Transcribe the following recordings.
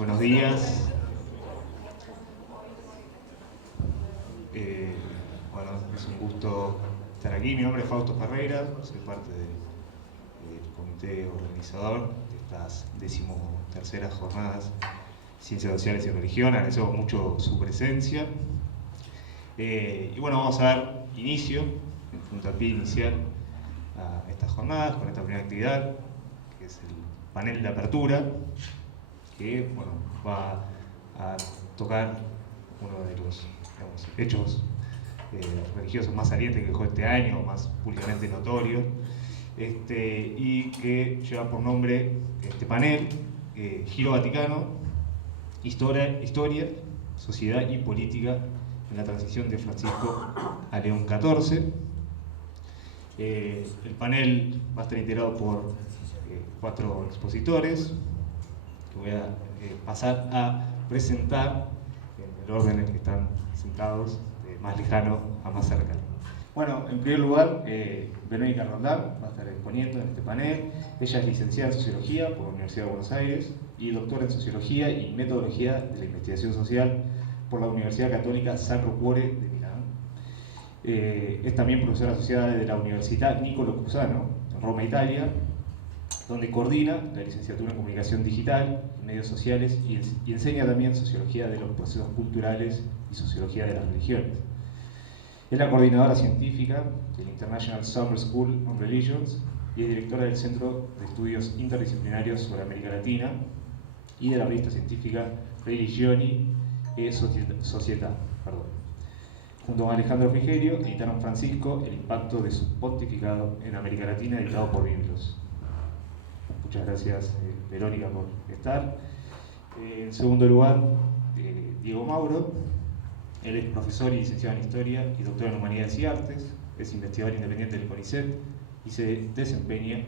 Buenos días. Bueno, es un gusto estar aquí. Mi nombre es Fausto Ferreira, soy parte del comité organizador de estas 13ª jornadas Ciencias Sociales y Religión. Agradecemos mucho su presencia. Y bueno, vamos a dar inicio, un puntapié inicial a estas jornadas con esta primera actividad, que es el panel de apertura, que bueno, va a tocar uno de los hechos religiosos más salientes que dejó este año, más públicamente notorio, y que lleva por nombre este panel, Giro Vaticano, Historia, Sociedad y Política en la transición de Francisco a León XIV. El panel va a estar integrado por 4 expositores, que voy a pasar a presentar en el orden en el que están sentados, de más lejano a más cercano. Bueno, en primer lugar, Verónica Roldán va a estar exponiendo en este panel. Ella es licenciada en Sociología por la Universidad de Buenos Aires y doctora en Sociología y Metodología de la Investigación Social por la Universidad Católica Sacro Cuore de Milán. Es también profesora asociada de la Universidad Niccolò Cusano, en Roma, Italia, donde coordina la licenciatura en Comunicación Digital y Medios Sociales y enseña también Sociología de los Procesos Culturales y Sociología de las Religiones. Es la coordinadora científica del International Summer School on Religions y es directora del Centro de Estudios Interdisciplinarios sobre América Latina y de la revista científica Religioni e Società. Junto con Alejandro Frigerio editaron Francisco, el impacto de su pontificado en América Latina, editado por Biblos. Muchas gracias, Verónica, por estar. En segundo lugar, Diego Mauro. Él es profesor y licenciado en Historia y doctor en Humanidades y Artes. Es investigador independiente del CONICET y se desempeña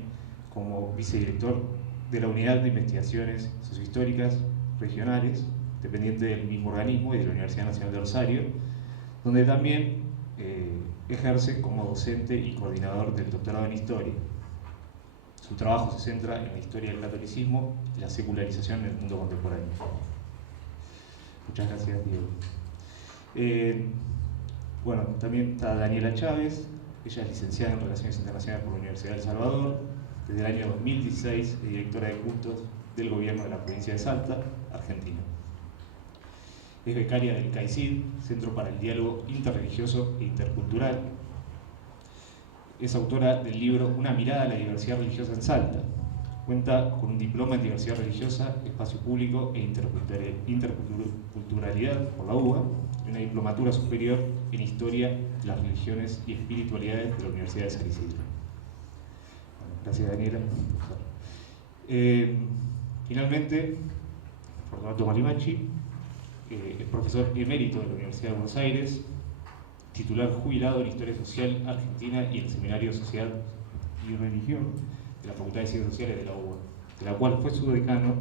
como vicedirector de la Unidad de Investigaciones Sociohistóricas Regionales, dependiente del mismo organismo y de la Universidad Nacional de Rosario, donde también ejerce como docente y coordinador del doctorado en Historia. Su trabajo se centra en la historia del catolicismo y la secularización en el mundo contemporáneo. Muchas gracias, Diego. Bueno, también está Daniela Chávez. Ella es licenciada en Relaciones Internacionales por la Universidad de El Salvador. Desde el año 2016 es directora de cultos del gobierno de la provincia de Salta, Argentina. Es becaria del CAICID, Centro para el Diálogo Interreligioso e Intercultural. Es autora del libro Una mirada a la diversidad religiosa en Salta. Cuenta con un diploma en diversidad religiosa, espacio público e interculturalidad por la UBA y una diplomatura superior en historia de las religiones y espiritualidades de la Universidad de San Isidro. Bueno, gracias, Daniela. Finalmente, Fortunato Malimachi es profesor emérito de la Universidad de Buenos Aires, titular jubilado en Historia Social Argentina y el Seminario Social y Religión de la Facultad de Ciencias Sociales de la UBA, de la cual fue subdecano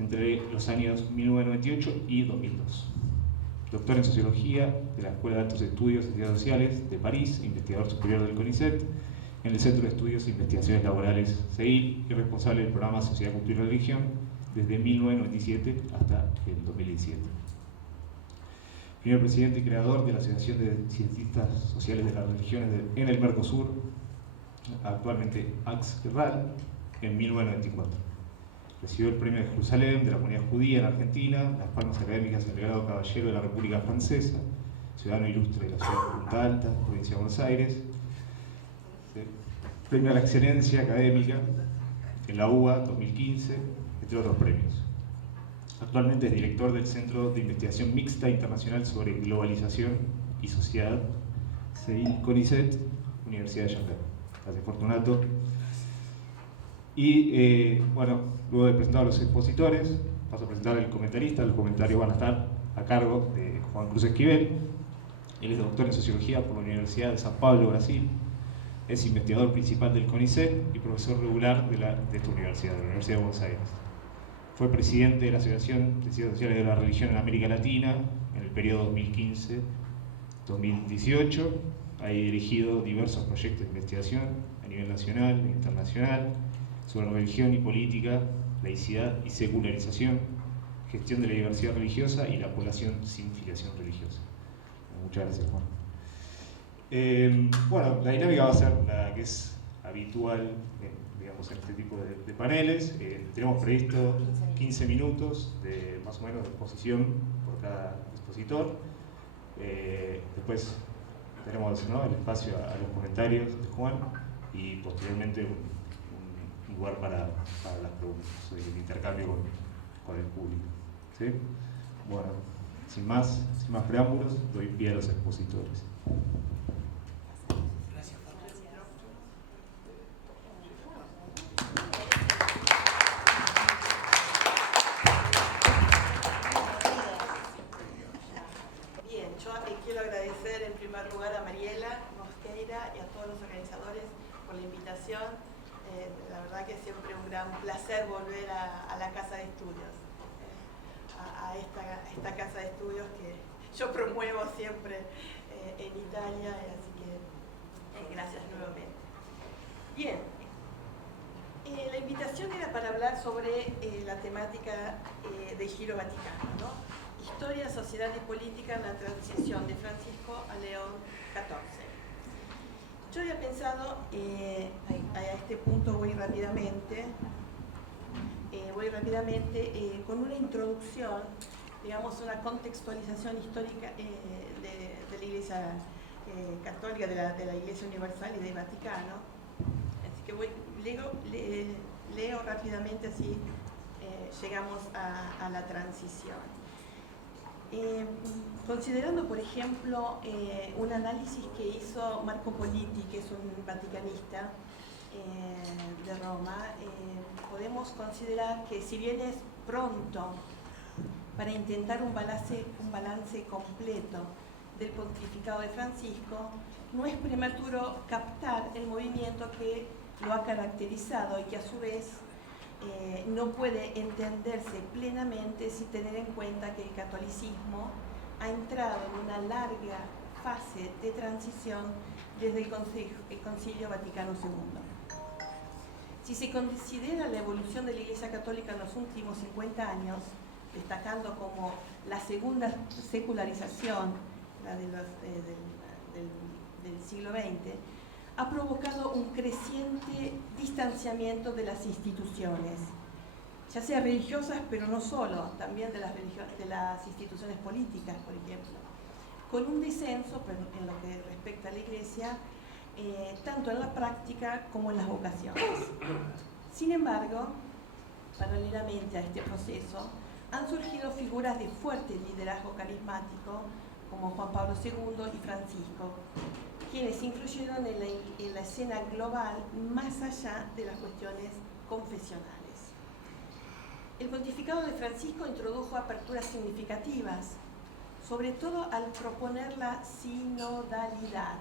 entre los años 1998 y 2002. Doctor en Sociología de la Escuela de Altos Estudios y Ciencias Sociales de París, investigador superior del CONICET, en el Centro de Estudios e Investigaciones Laborales CEIL y responsable del programa Sociedad, Cultura y Religión desde 1997 hasta el 2017. Primer presidente y creador de la Asociación de Cientistas Sociales de las Religiones en el Mercosur, actualmente AXRAL, en 1994. Recibió el Premio de Jerusalén de la Comunidad Judía en Argentina, las Palmas Académicas del Grado Caballero de la República Francesa, ciudadano ilustre de la ciudad de Punta Alta, provincia de Buenos Aires. Premio a la Excelencia Académica en la UBA 2015, entre otros premios. Actualmente es director del Centro de Investigación Mixta Internacional sobre Globalización y Sociedad, CEIL CONICET, Universidad de Shanghái. Gracias, Fortunato. Y bueno, luego de presentar a los expositores, paso a presentar al comentarista. Los comentarios van a estar a cargo de Juan Cruz Esquivel. Él es doctor en Sociología por la Universidad de San Pablo, Brasil. Es investigador principal del CONICET y profesor regular de esta universidad, de la Universidad de Buenos Aires. Fue presidente de la Asociación de Ciencias Sociales de la Religión en América Latina en el periodo 2015-2018. Ha dirigido diversos proyectos de investigación a nivel nacional e internacional sobre religión y política, laicidad y secularización, gestión de la diversidad religiosa y la población sin filiación religiosa. Muchas gracias, Juan. Bueno, la dinámica va a ser la que es habitual digamos, en este tipo de paneles. Tenemos previsto 15 minutos de más o menos de exposición por cada expositor. Después tenemos, ¿no?, el espacio a los comentarios de Juan y posteriormente un lugar para las preguntas, el intercambio con el público. ¿Sí? Bueno, sin más preámbulos, doy pie a los expositores. Quiero agradecer en primer lugar a Mariela Mosqueira y a todos los organizadores por la invitación. La verdad que es siempre un gran placer volver a la Casa de Estudios, a esta Casa de Estudios que yo promuevo siempre en Italia, así que gracias nuevamente. Bien, la invitación era para hablar sobre la temática del Giro Vaticano, ¿no? Historia, sociedad y política en la transición de Francisco a León XIV. Yo había pensado, a este punto voy rápidamente con una introducción, digamos, una contextualización histórica de la Iglesia Católica, de la Iglesia Universal y del Vaticano. Así que leo rápidamente, así llegamos a la transición. Considerando, por ejemplo, un análisis que hizo Marco Politi, que es un vaticanista de Roma, podemos considerar que si bien es pronto para intentar un balance completo del pontificado de Francisco, no es prematuro captar el movimiento que lo ha caracterizado y que a su vez no puede entenderse plenamente sin tener en cuenta que el catolicismo ha entrado en una larga fase de transición desde el Concilio Vaticano II. Si se considera la evolución de la Iglesia Católica en los últimos 50 años, destacando como la segunda secularización, la del siglo XX, ha provocado un creciente distanciamiento de las instituciones, ya sea religiosas, pero no solo, también de las instituciones políticas, por ejemplo, con un descenso en lo que respecta a la Iglesia, tanto en la práctica como en las vocaciones. Sin embargo, paralelamente a este proceso, han surgido figuras de fuerte liderazgo carismático, como Juan Pablo II y Francisco, quienes influyeron en la escena global más allá de las cuestiones confesionales. El pontificado de Francisco introdujo aperturas significativas, sobre todo al proponer la sinodalidad,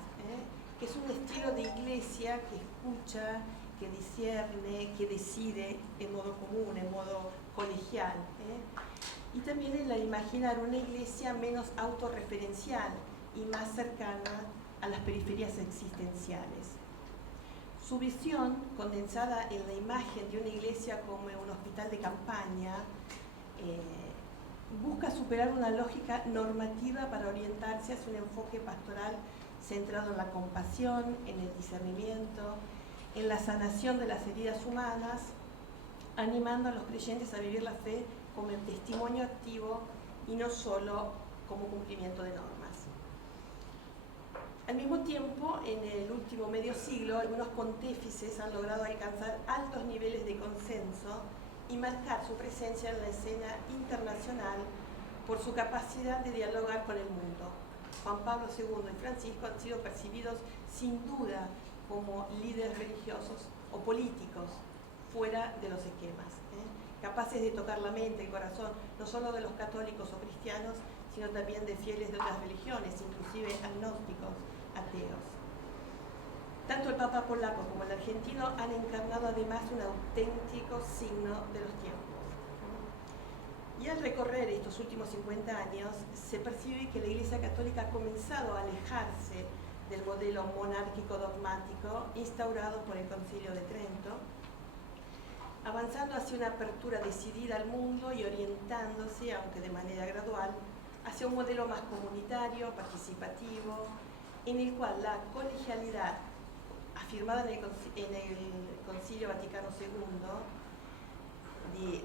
que es un estilo de iglesia que escucha, que discierne, que decide en modo común, en modo colegial, y también el imaginar una iglesia menos autorreferencial y más cercana a las periferias existenciales. Su visión, condensada en la imagen de una iglesia como un hospital de campaña, busca superar una lógica normativa para orientarse hacia un enfoque pastoral centrado en la compasión, en el discernimiento, en la sanación de las heridas humanas, animando a los creyentes a vivir la fe como el testimonio activo y no solo como cumplimiento de normas. Al mismo tiempo, en el último medio siglo, algunos pontífices han logrado alcanzar altos niveles de consenso y marcar su presencia en la escena internacional por su capacidad de dialogar con el mundo. Juan Pablo II y Francisco han sido percibidos sin duda como líderes religiosos o políticos fuera de los esquemas, capaces de tocar la mente, el corazón, no solo de los católicos o cristianos, sino también de fieles de otras religiones, inclusive agnósticos, ateos. Tanto el Papa polaco como el argentino han encarnado además un auténtico signo de los tiempos. Y al recorrer estos últimos 50 años, se percibe que la Iglesia Católica ha comenzado a alejarse del modelo monárquico dogmático instaurado por el Concilio de Trento avanzando hacia una apertura decidida al mundo y orientándose, aunque de manera gradual, hacia un modelo más comunitario, participativo, en el cual la colegialidad, afirmada en el Concilio Vaticano II,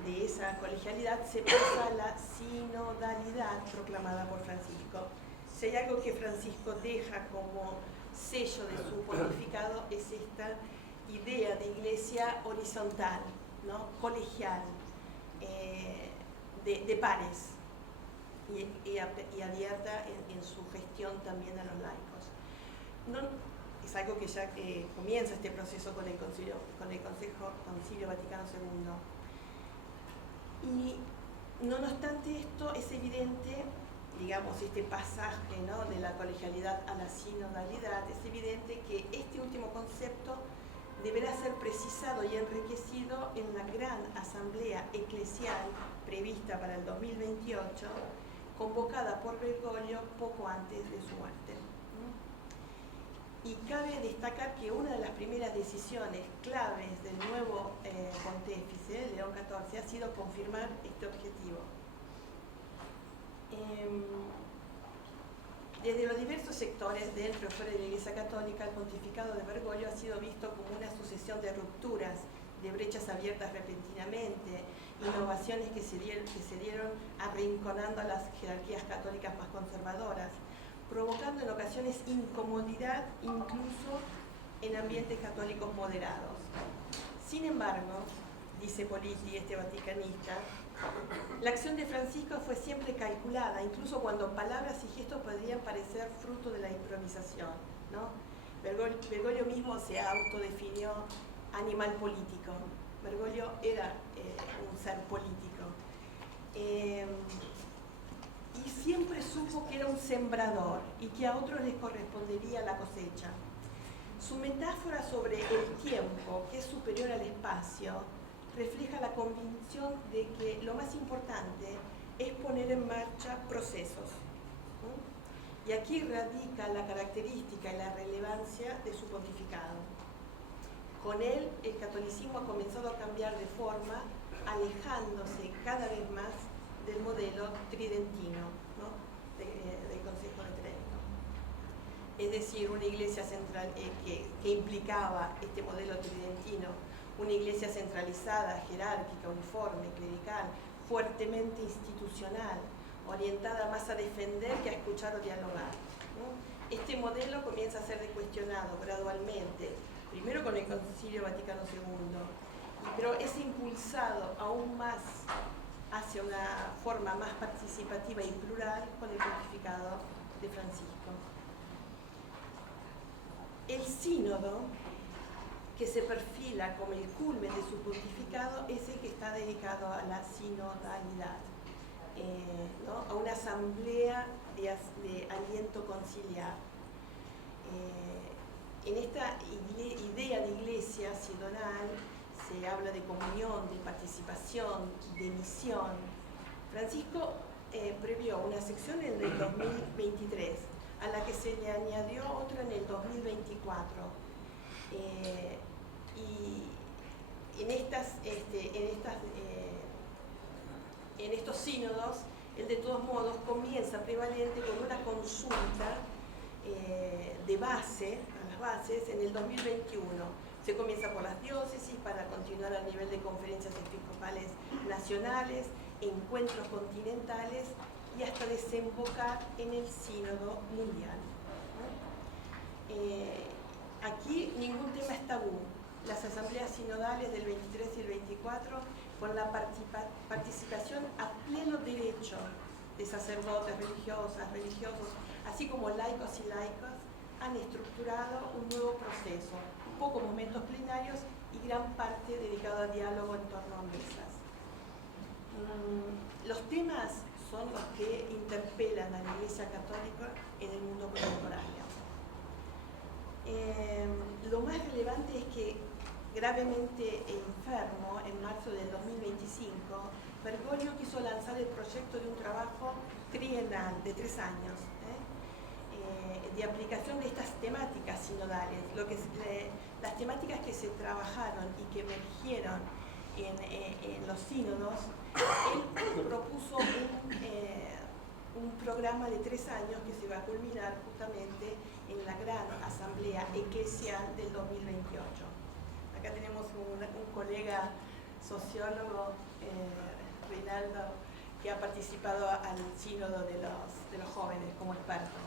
de esa colegialidad se pasa a la sinodalidad proclamada por Francisco. Si hay algo que Francisco deja como sello de su pontificado es esta idea de iglesia horizontal, ¿no? Colegial, de pares y abierta en su gestión también a los laicos. Es algo que ya comienza este proceso con el Concilio Vaticano II. Y no obstante esto, es evidente, digamos, este pasaje, ¿no?, de la colegialidad a la sinodalidad, es evidente que este último concepto deberá ser precisado y enriquecido en la gran asamblea eclesial prevista para el 2028, convocada por Bergoglio poco antes de su muerte. Y cabe destacar que una de las primeras decisiones claves del nuevo pontífice, León XIV, ha sido confirmar este objetivo. Desde los diversos sectores dentro y fuera de la Iglesia Católica, el pontificado de Bergoglio ha sido visto como una sucesión de rupturas, de brechas abiertas repentinamente, innovaciones que se dieron arrinconando a las jerarquías católicas más conservadoras, provocando en ocasiones incomodidad incluso en ambientes católicos moderados. Sin embargo, dice Politi, este vaticanista, la acción de Francisco fue siempre calculada, incluso cuando palabras y gestos podrían parecer fruto de la improvisación, ¿no? Bergoglio mismo se autodefinió animal político. Bergoglio era un ser político. Y siempre supo que era un sembrador y que a otros les correspondería la cosecha. Su metáfora sobre el tiempo, que es superior al espacio, refleja la convicción de que lo más importante es poner en marcha procesos. Y aquí radica la característica y la relevancia de su pontificado. Con él, el catolicismo ha comenzado a cambiar de forma, alejándose cada vez más del modelo tridentino, ¿no?, del Consejo de Trento. Es decir, una iglesia central que implicaba este modelo tridentino, una iglesia centralizada, jerárquica, uniforme, clerical, fuertemente institucional, orientada más a defender que a escuchar o dialogar, ¿no? Este modelo comienza a ser cuestionado gradualmente, primero con el Concilio Vaticano II, pero es impulsado aún más hacia una forma más participativa y plural con el pontificado de Francisco. El sínodo, que se perfila como el culmen de su pontificado, es el que está dedicado a la sinodalidad, ¿no?, a una asamblea de aliento conciliar. En esta idea de iglesia sinodal se habla de comunión, de participación, de misión. Francisco previó una sección en el 2023, a la que se le añadió otra en el 2024. Y en estos sínodos, él de todos modos comienza prevalente con una consulta de base, a las bases, en el 2021. Se comienza por las diócesis para continuar a nivel de conferencias episcopales nacionales, encuentros continentales y hasta desembocar en el sínodo mundial. Aquí ningún tema es tabú. Las asambleas sinodales del 23 y el 24, con la participación a pleno derecho de sacerdotes, religiosos, así como laicos y laicas, han estructurado un nuevo proceso, pocos momentos plenarios y gran parte dedicado a diálogo en torno a mesas. Los temas son los que interpelan a la Iglesia Católica en el mundo contemporáneo. Lo más relevante es que, gravemente enfermo, en marzo del 2025, Bergoglio quiso lanzar el proyecto de un trabajo trienal de 3 años, de aplicación de estas temáticas sinodales, las temáticas que se trabajaron y que emergieron en los sínodos, él propuso un programa de 3 años que se va a culminar justamente en la gran asamblea eclesial del 2028. Acá tenemos un colega sociólogo, Reinaldo, que ha participado al sínodo de los jóvenes como experto.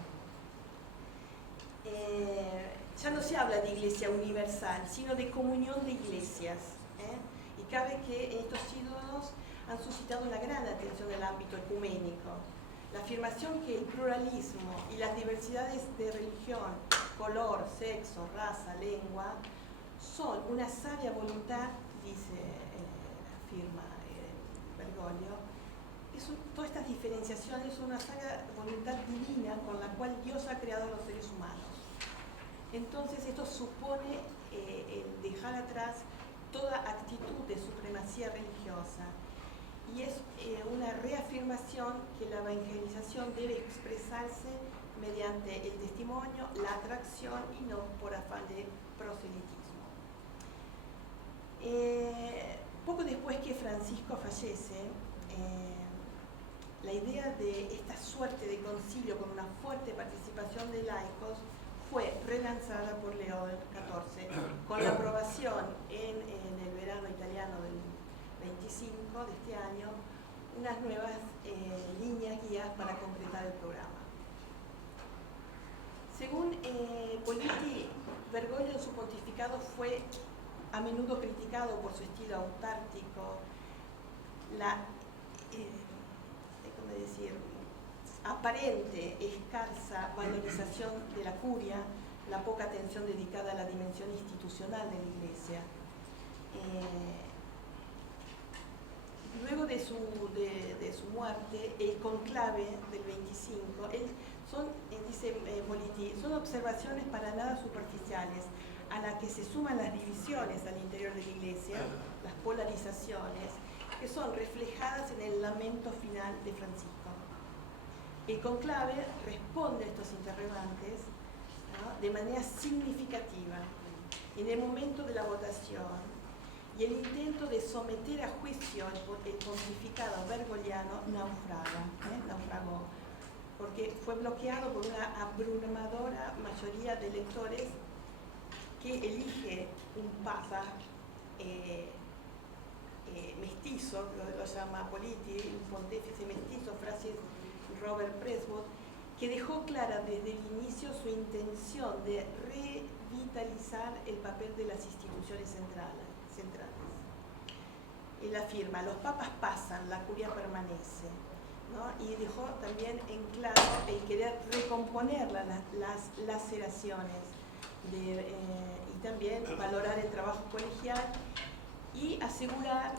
Ya no se habla de iglesia universal, sino de comunión de iglesias. Y cabe que en estos sínodos han suscitado una gran atención en el ámbito ecuménico. La afirmación que el pluralismo y las diversidades de religión, color, sexo, raza, lengua, son una sabia voluntad, afirma Bergoglio, todas estas diferenciaciones son una sabia voluntad divina con la cual Dios ha creado a los seres humanos. Entonces esto supone el dejar atrás toda actitud de supremacía religiosa y es una reafirmación que la evangelización debe expresarse mediante el testimonio, la atracción y no por afán de proselitismo. Poco después que Francisco fallece, la idea de esta suerte de concilio con una fuerte participación de laicos fue relanzada por León XIV con la aprobación en el verano italiano del 25 de este año, unas nuevas líneas guías para completar el programa. Según Politi, Bergoglio en su pontificado fue a menudo criticado por su estilo autártico, la aparente escasa valorización de la curia, la poca atención dedicada a la dimensión institucional de la Iglesia. Luego de su muerte, el conclave del 25, dice Politi, son observaciones para nada superficiales, a las que se suman las divisiones al interior de la Iglesia, las polarizaciones, que son reflejadas en el lamento final de Francisco. El conclave responde a estos interrogantes, ¿no?, de manera significativa en el momento de la votación, y el intento de someter a juicio el pontificado bergogliano naufragó, porque fue bloqueado por una abrumadora mayoría de electores que elige un papa mestizo, lo llama Politi, un pontífice mestizo, Francis Robert Presbot, que dejó clara desde el inicio su intención de revitalizar el papel de las instituciones centrales. Él afirma, los papas pasan, la curia permanece, ¿no? Y dejó también en claro el querer recomponer las laceraciones y también valorar el trabajo colegial y asegurar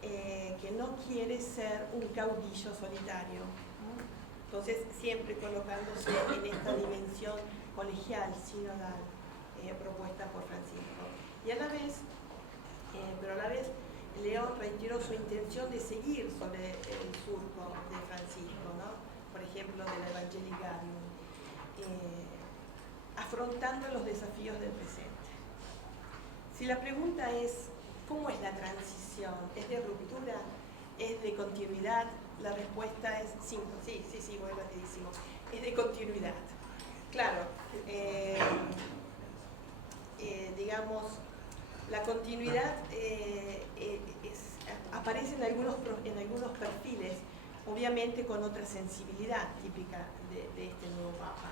que no quiere ser un caudillo solitario, ¿no? Entonces siempre colocándose en esta dimensión colegial, sinodal, propuesta por Francisco. Y a la vez, León reiteró su intención de seguir sobre el surco de Francisco, ¿no? Por ejemplo, de la Evangelii Gaudium, afrontando los desafíos del presente. Si la pregunta es, ¿cómo es la transición? ¿Es de ruptura? ¿Es de continuidad? La respuesta es sí, voy rapidísimo. Es de continuidad. Claro, digamos, la continuidad aparece en algunos perfiles, obviamente con otra sensibilidad típica de este nuevo Papa.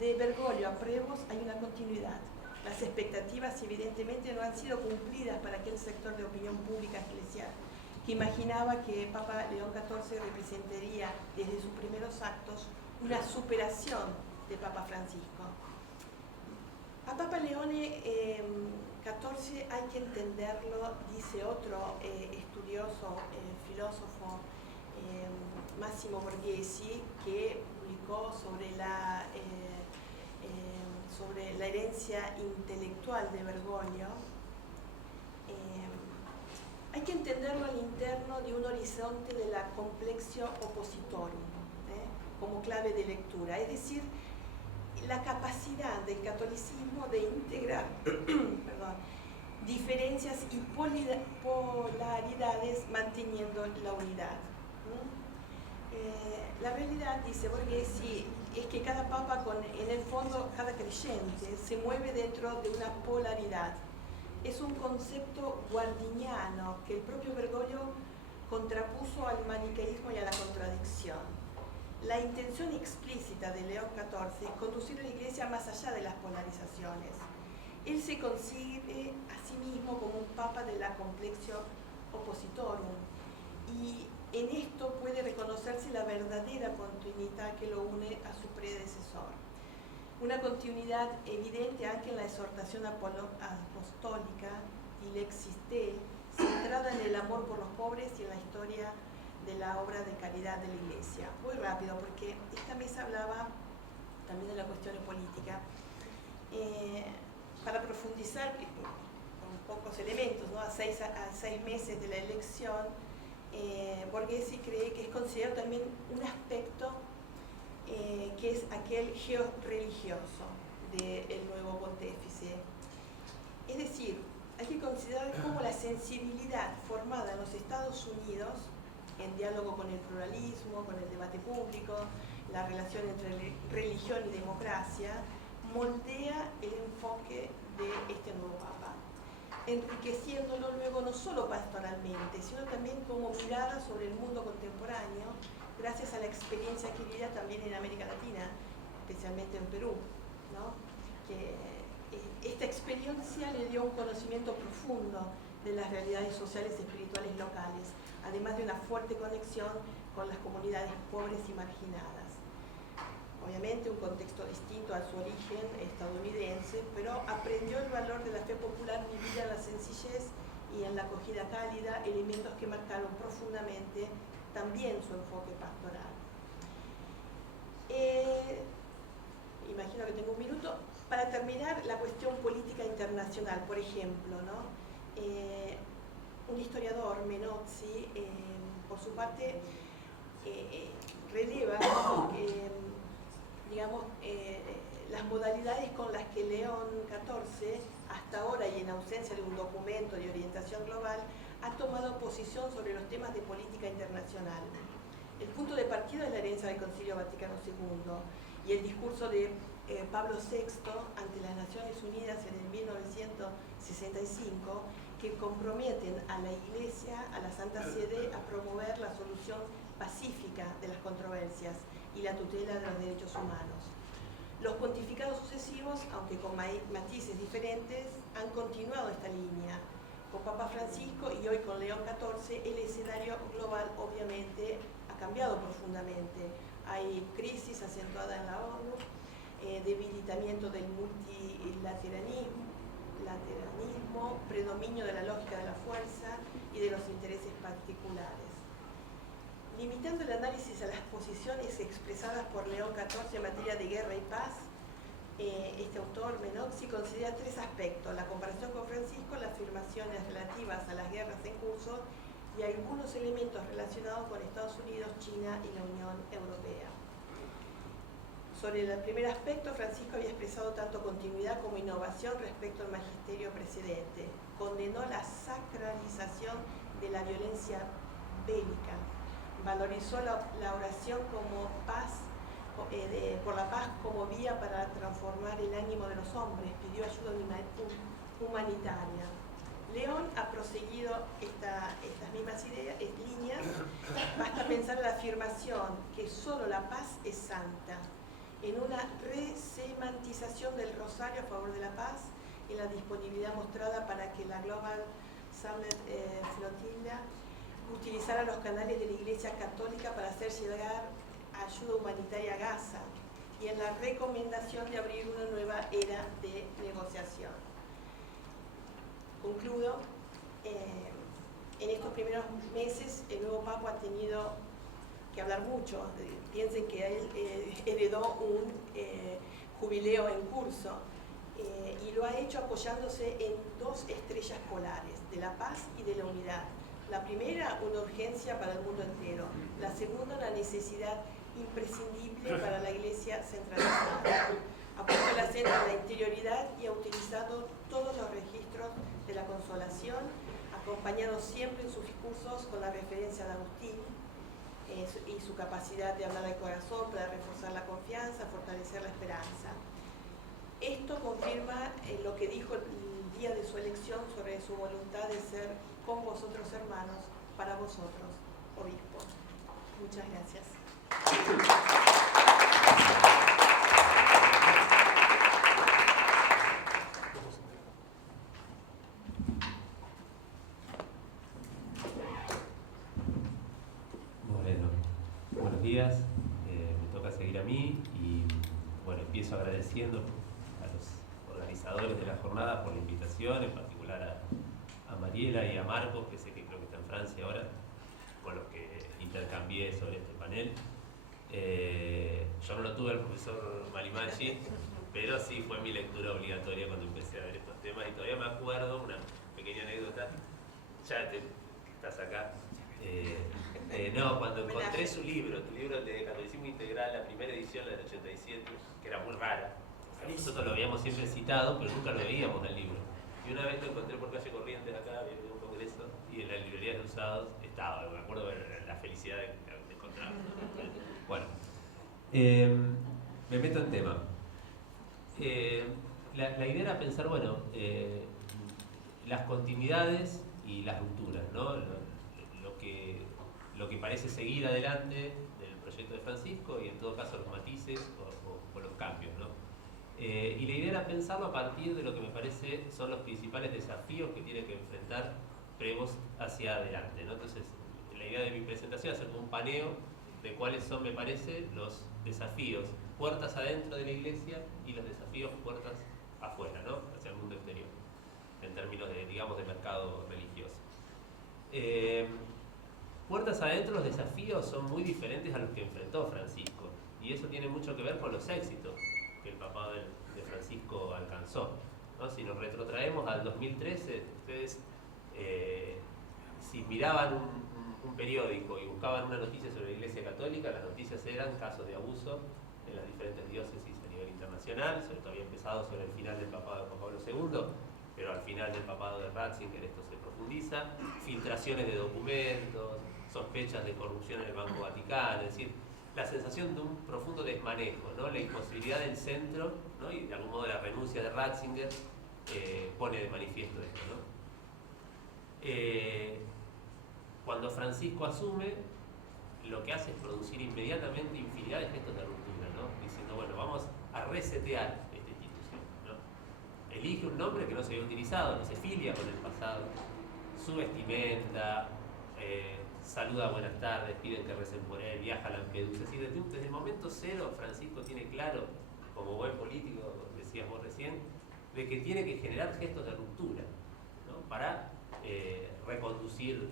De Bergoglio a Prevost hay una continuidad. Las expectativas evidentemente no han sido cumplidas para aquel sector de opinión pública eclesial que imaginaba que Papa León XIV representaría desde sus primeros actos una superación de Papa Francisco. A Papa León XIV hay que entenderlo, dice otro estudioso, filósofo, Massimo Borghesi, que publicó sobre la herencia intelectual de Bergoglio. Hay que entenderlo al interno de un horizonte de la complexio oppositorum, como clave de lectura, es decir, la capacidad del catolicismo de integrar diferencias y polaridades manteniendo la unidad. La realidad, dice Borghesi, es que cada papa, en el fondo, cada creyente, se mueve dentro de una polaridad. Es un concepto guardiniano que el propio Bergoglio contrapuso al maniqueísmo y a la contradicción. La intención explícita de León XIV es conducir a la Iglesia más allá de las polarizaciones. Él se concibe a sí mismo como un papa de la complexio oppositorum, y en esto puede reconocerse la verdadera continuidad que lo une a su predecesor. Una continuidad evidente aunque en la exhortación apostólica, il existe, centrada en el amor por los pobres y en la historia de la obra de caridad de la Iglesia. Muy rápido, porque esta mesa hablaba también de la cuestión política. Para profundizar con pocos elementos, ¿no? a seis meses de la elección, Borghesi cree que es considerado también un aspecto que es aquel georreligioso del nuevo pontífice. Es decir, hay que considerar cómo la sensibilidad formada en los Estados Unidos, en diálogo con el pluralismo, con el debate público, la relación entre religión y democracia, moldea el enfoque de este nuevo Papa, enriqueciéndolo luego no solo pastoralmente, sino también como mirada sobre el mundo contemporáneo, gracias a la experiencia adquirida también en América Latina, especialmente en Perú, ¿no? Que esta experiencia le dio un conocimiento profundo de las realidades sociales y espirituales locales, además de una fuerte conexión con las comunidades pobres y marginadas. Obviamente un contexto distinto a su origen estadounidense, pero aprendió el valor de la fe popular vivida en la sencillez y en la acogida cálida, elementos que marcaron profundamente también su enfoque pastoral. Imagino que tengo un minuto. Para terminar, la cuestión política internacional, por ejemplo, ¿no? Un historiador, Menozzi, por su parte, releva las modalidades con las que León XIV, hasta ahora y en ausencia de un documento de orientación global, ha tomado posición sobre los temas de política internacional. El punto de partida es la herencia del Concilio Vaticano II y el discurso de Pablo VI ante las Naciones Unidas en el 1965, que comprometen a la Iglesia, a la Santa Sede, a promover la solución pacífica de las controversias y la tutela de los derechos humanos. Los pontificados sucesivos, aunque con matices diferentes, han continuado esta línea. Con Papa Francisco y hoy con León XIV, el escenario global obviamente ha cambiado profundamente. Hay crisis acentuada en la ONU, debilitamiento del multilateralismo, predominio de la lógica de la fuerza y de los intereses particulares. Limitando el análisis a las posiciones expresadas por León XIV en materia de guerra y paz, este autor, Menozzi, considera tres aspectos: la comparación con Francisco, las afirmaciones relativas a las guerras en curso y algunos elementos relacionados con Estados Unidos, China y la Unión Europea. Sobre el primer aspecto, Francisco había expresado tanto continuidad como innovación respecto al magisterio precedente. Condenó la sacralización de la violencia bélica, valorizó la oración como paz, por la paz como vía para transformar el ánimo de los hombres, pidió ayuda humanitaria. León ha proseguido estas mismas líneas. Basta pensar en la afirmación que solo la paz es santa, en una resemantización del rosario a favor de la paz, en la disponibilidad mostrada para que la Global Summit Flotilla utilizara los canales de la Iglesia Católica para hacer llegar ayuda humanitaria a Gaza, y en la recomendación de abrir una nueva era de negociación. Concluyo. En estos primeros meses el nuevo Papa ha tenido que hablar mucho. Piensen que él heredó un jubileo en curso y lo ha hecho apoyándose en dos estrellas polares, de la paz y de la unidad. La primera, una urgencia para el mundo entero. La segunda, una necesidad imprescindible para la Iglesia centralizada. Ha puesto el acento en la interioridad y ha utilizado todos los registros de la Consolación, acompañado siempre en sus discursos con la referencia de Agustín y su capacidad de hablar al corazón para reforzar la confianza, fortalecer la esperanza. Esto confirma lo que dijo el día de su elección sobre su voluntad de ser con vosotros hermanos, para vosotros, obispo. Muchas gracias. Bueno, buenos días. Me toca seguir a mí y bueno, empiezo agradeciendo a los organizadores de la jornada por la invitación, en particular a Mariela y a Marcos, que sé que creo que está en Francia ahora, con los que intercambié sobre este panel. Yo no lo tuve al profesor Malimachi, pero sí fue mi lectura obligatoria cuando empecé a ver estos temas y todavía me acuerdo, una pequeña anécdota, ya que estás acá, no, cuando encontré su libro de Catolicismo Integral, la primera edición, la del 87, que era muy rara. Nosotros lo habíamos siempre citado, pero nunca lo veíamos el libro. Y una vez lo encontré por calle Corrientes acá, en un congreso, y en la librería de usados estaba, me acuerdo de la felicidad de encontrarlo. Bueno, me meto en tema. La idea era pensar, bueno, las continuidades y las rupturas, ¿no? Lo que parece seguir adelante del proyecto de Francisco y en todo caso los matices o los cambios, ¿no? Y la idea era pensarlo a partir de lo que me parece son los principales desafíos que tiene que enfrentar Prevost hacia adelante, ¿no? Entonces, la idea de mi presentación es hacer un paneo de cuáles son, me parece, los desafíos puertas adentro de la Iglesia y los desafíos puertas afuera, ¿no? Hacia el mundo exterior, en términos de, digamos, de mercado religioso. Puertas adentro, los desafíos son muy diferentes a los que enfrentó Francisco, y eso tiene mucho que ver con los éxitos que el papado de Francisco alcanzó, ¿no? Si nos retrotraemos al 2013, ustedes, si miraban un periódico y buscaban una noticia sobre la Iglesia Católica, las noticias eran casos de abuso en las diferentes diócesis a nivel internacional. Sobre todo había empezado sobre el final del papado de Juan Pablo II, pero al final del papado de Ratzinger esto se profundiza, filtraciones de documentos, sospechas de corrupción en el Banco Vaticano, es decir, la sensación de un profundo desmanejo, ¿no? La imposibilidad del centro, ¿no? Y de algún modo la renuncia de Ratzinger pone de manifiesto esto, ¿no? Cuando Francisco asume, lo que hace es producir inmediatamente infinidad de gestos de ruptura, ¿no? Diciendo, bueno, vamos a resetear esta institución, ¿no? Elige un nombre que no se había utilizado, no se filia con el pasado, su vestimenta, saluda buenas tardes, piden que recen por él, viaja a Lampedusa. Es decir, desde el momento cero, Francisco tiene claro, como buen político, decías vos recién, de que tiene que generar gestos de ruptura, ¿no? Para reconducir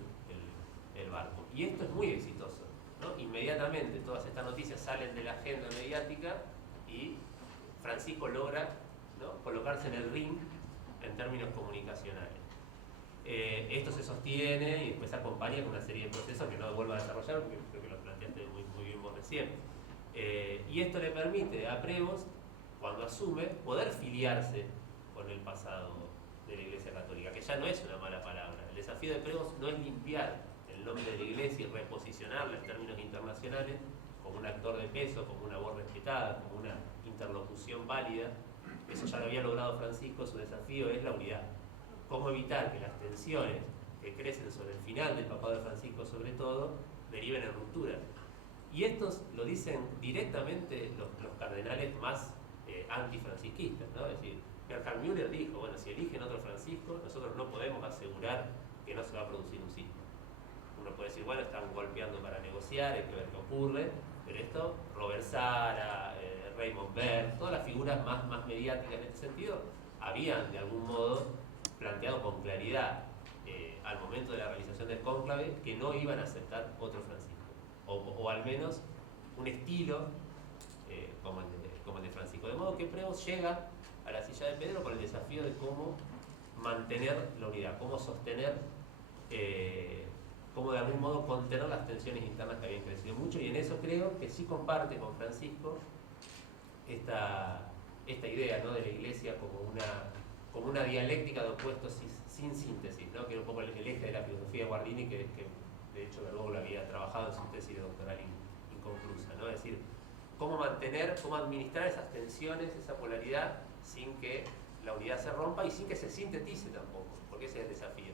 el barco. Y esto es muy exitoso, ¿no? Inmediatamente todas estas noticias salen de la agenda mediática y Francisco logra, ¿no?, colocarse en el ring en términos comunicacionales. Esto se sostiene y después se acompaña con una serie de procesos que no vuelvo a desarrollar porque creo que lo planteaste muy bien vos recién. Y esto le permite a Prevost, cuando asume, poder filiarse con el pasado de la Iglesia Católica, que ya no es una mala palabra. El desafío de Prevost no es limpiar el nombre de la Iglesia y reposicionarla en términos internacionales como un actor de peso, como una voz respetada, como una interlocución válida. Eso ya lo había logrado Francisco. Su desafío es la unidad. Cómo evitar que las tensiones que crecen sobre el final del papado de Francisco, sobre todo, deriven en rupturas. Y estos lo dicen directamente los cardenales más antifrancisquistas, ¿no? Es decir, Gerhard Müller dijo, bueno, si eligen otro Francisco, nosotros no podemos asegurar que no se va a producir un cisma. Uno puede decir, bueno, están golpeando para negociar, hay que ver qué ocurre, pero esto, Robert Sara, Raymond Berg, todas las figuras más mediáticas en este sentido, habían de algún modo planteado con claridad al momento de la realización del cónclave que no iban a aceptar otro Francisco, o al menos un estilo como el de Francisco. De modo que Prevost llega a la silla de Pedro con el desafío de cómo mantener la unidad, cómo sostener, cómo de algún modo contener las tensiones internas que habían crecido mucho, y en eso creo que sí comparte con Francisco esta idea, ¿no?, de la Iglesia como una dialéctica de opuestos sin síntesis, ¿no? Que era un poco el eje de la filosofía de Guardini, que de hecho Bergoglio había trabajado en su tesis de doctoral inconclusa, ¿no? Es decir, cómo mantener, cómo administrar esas tensiones, esa polaridad, sin que la unidad se rompa y sin que se sintetice tampoco, porque ese es el desafío.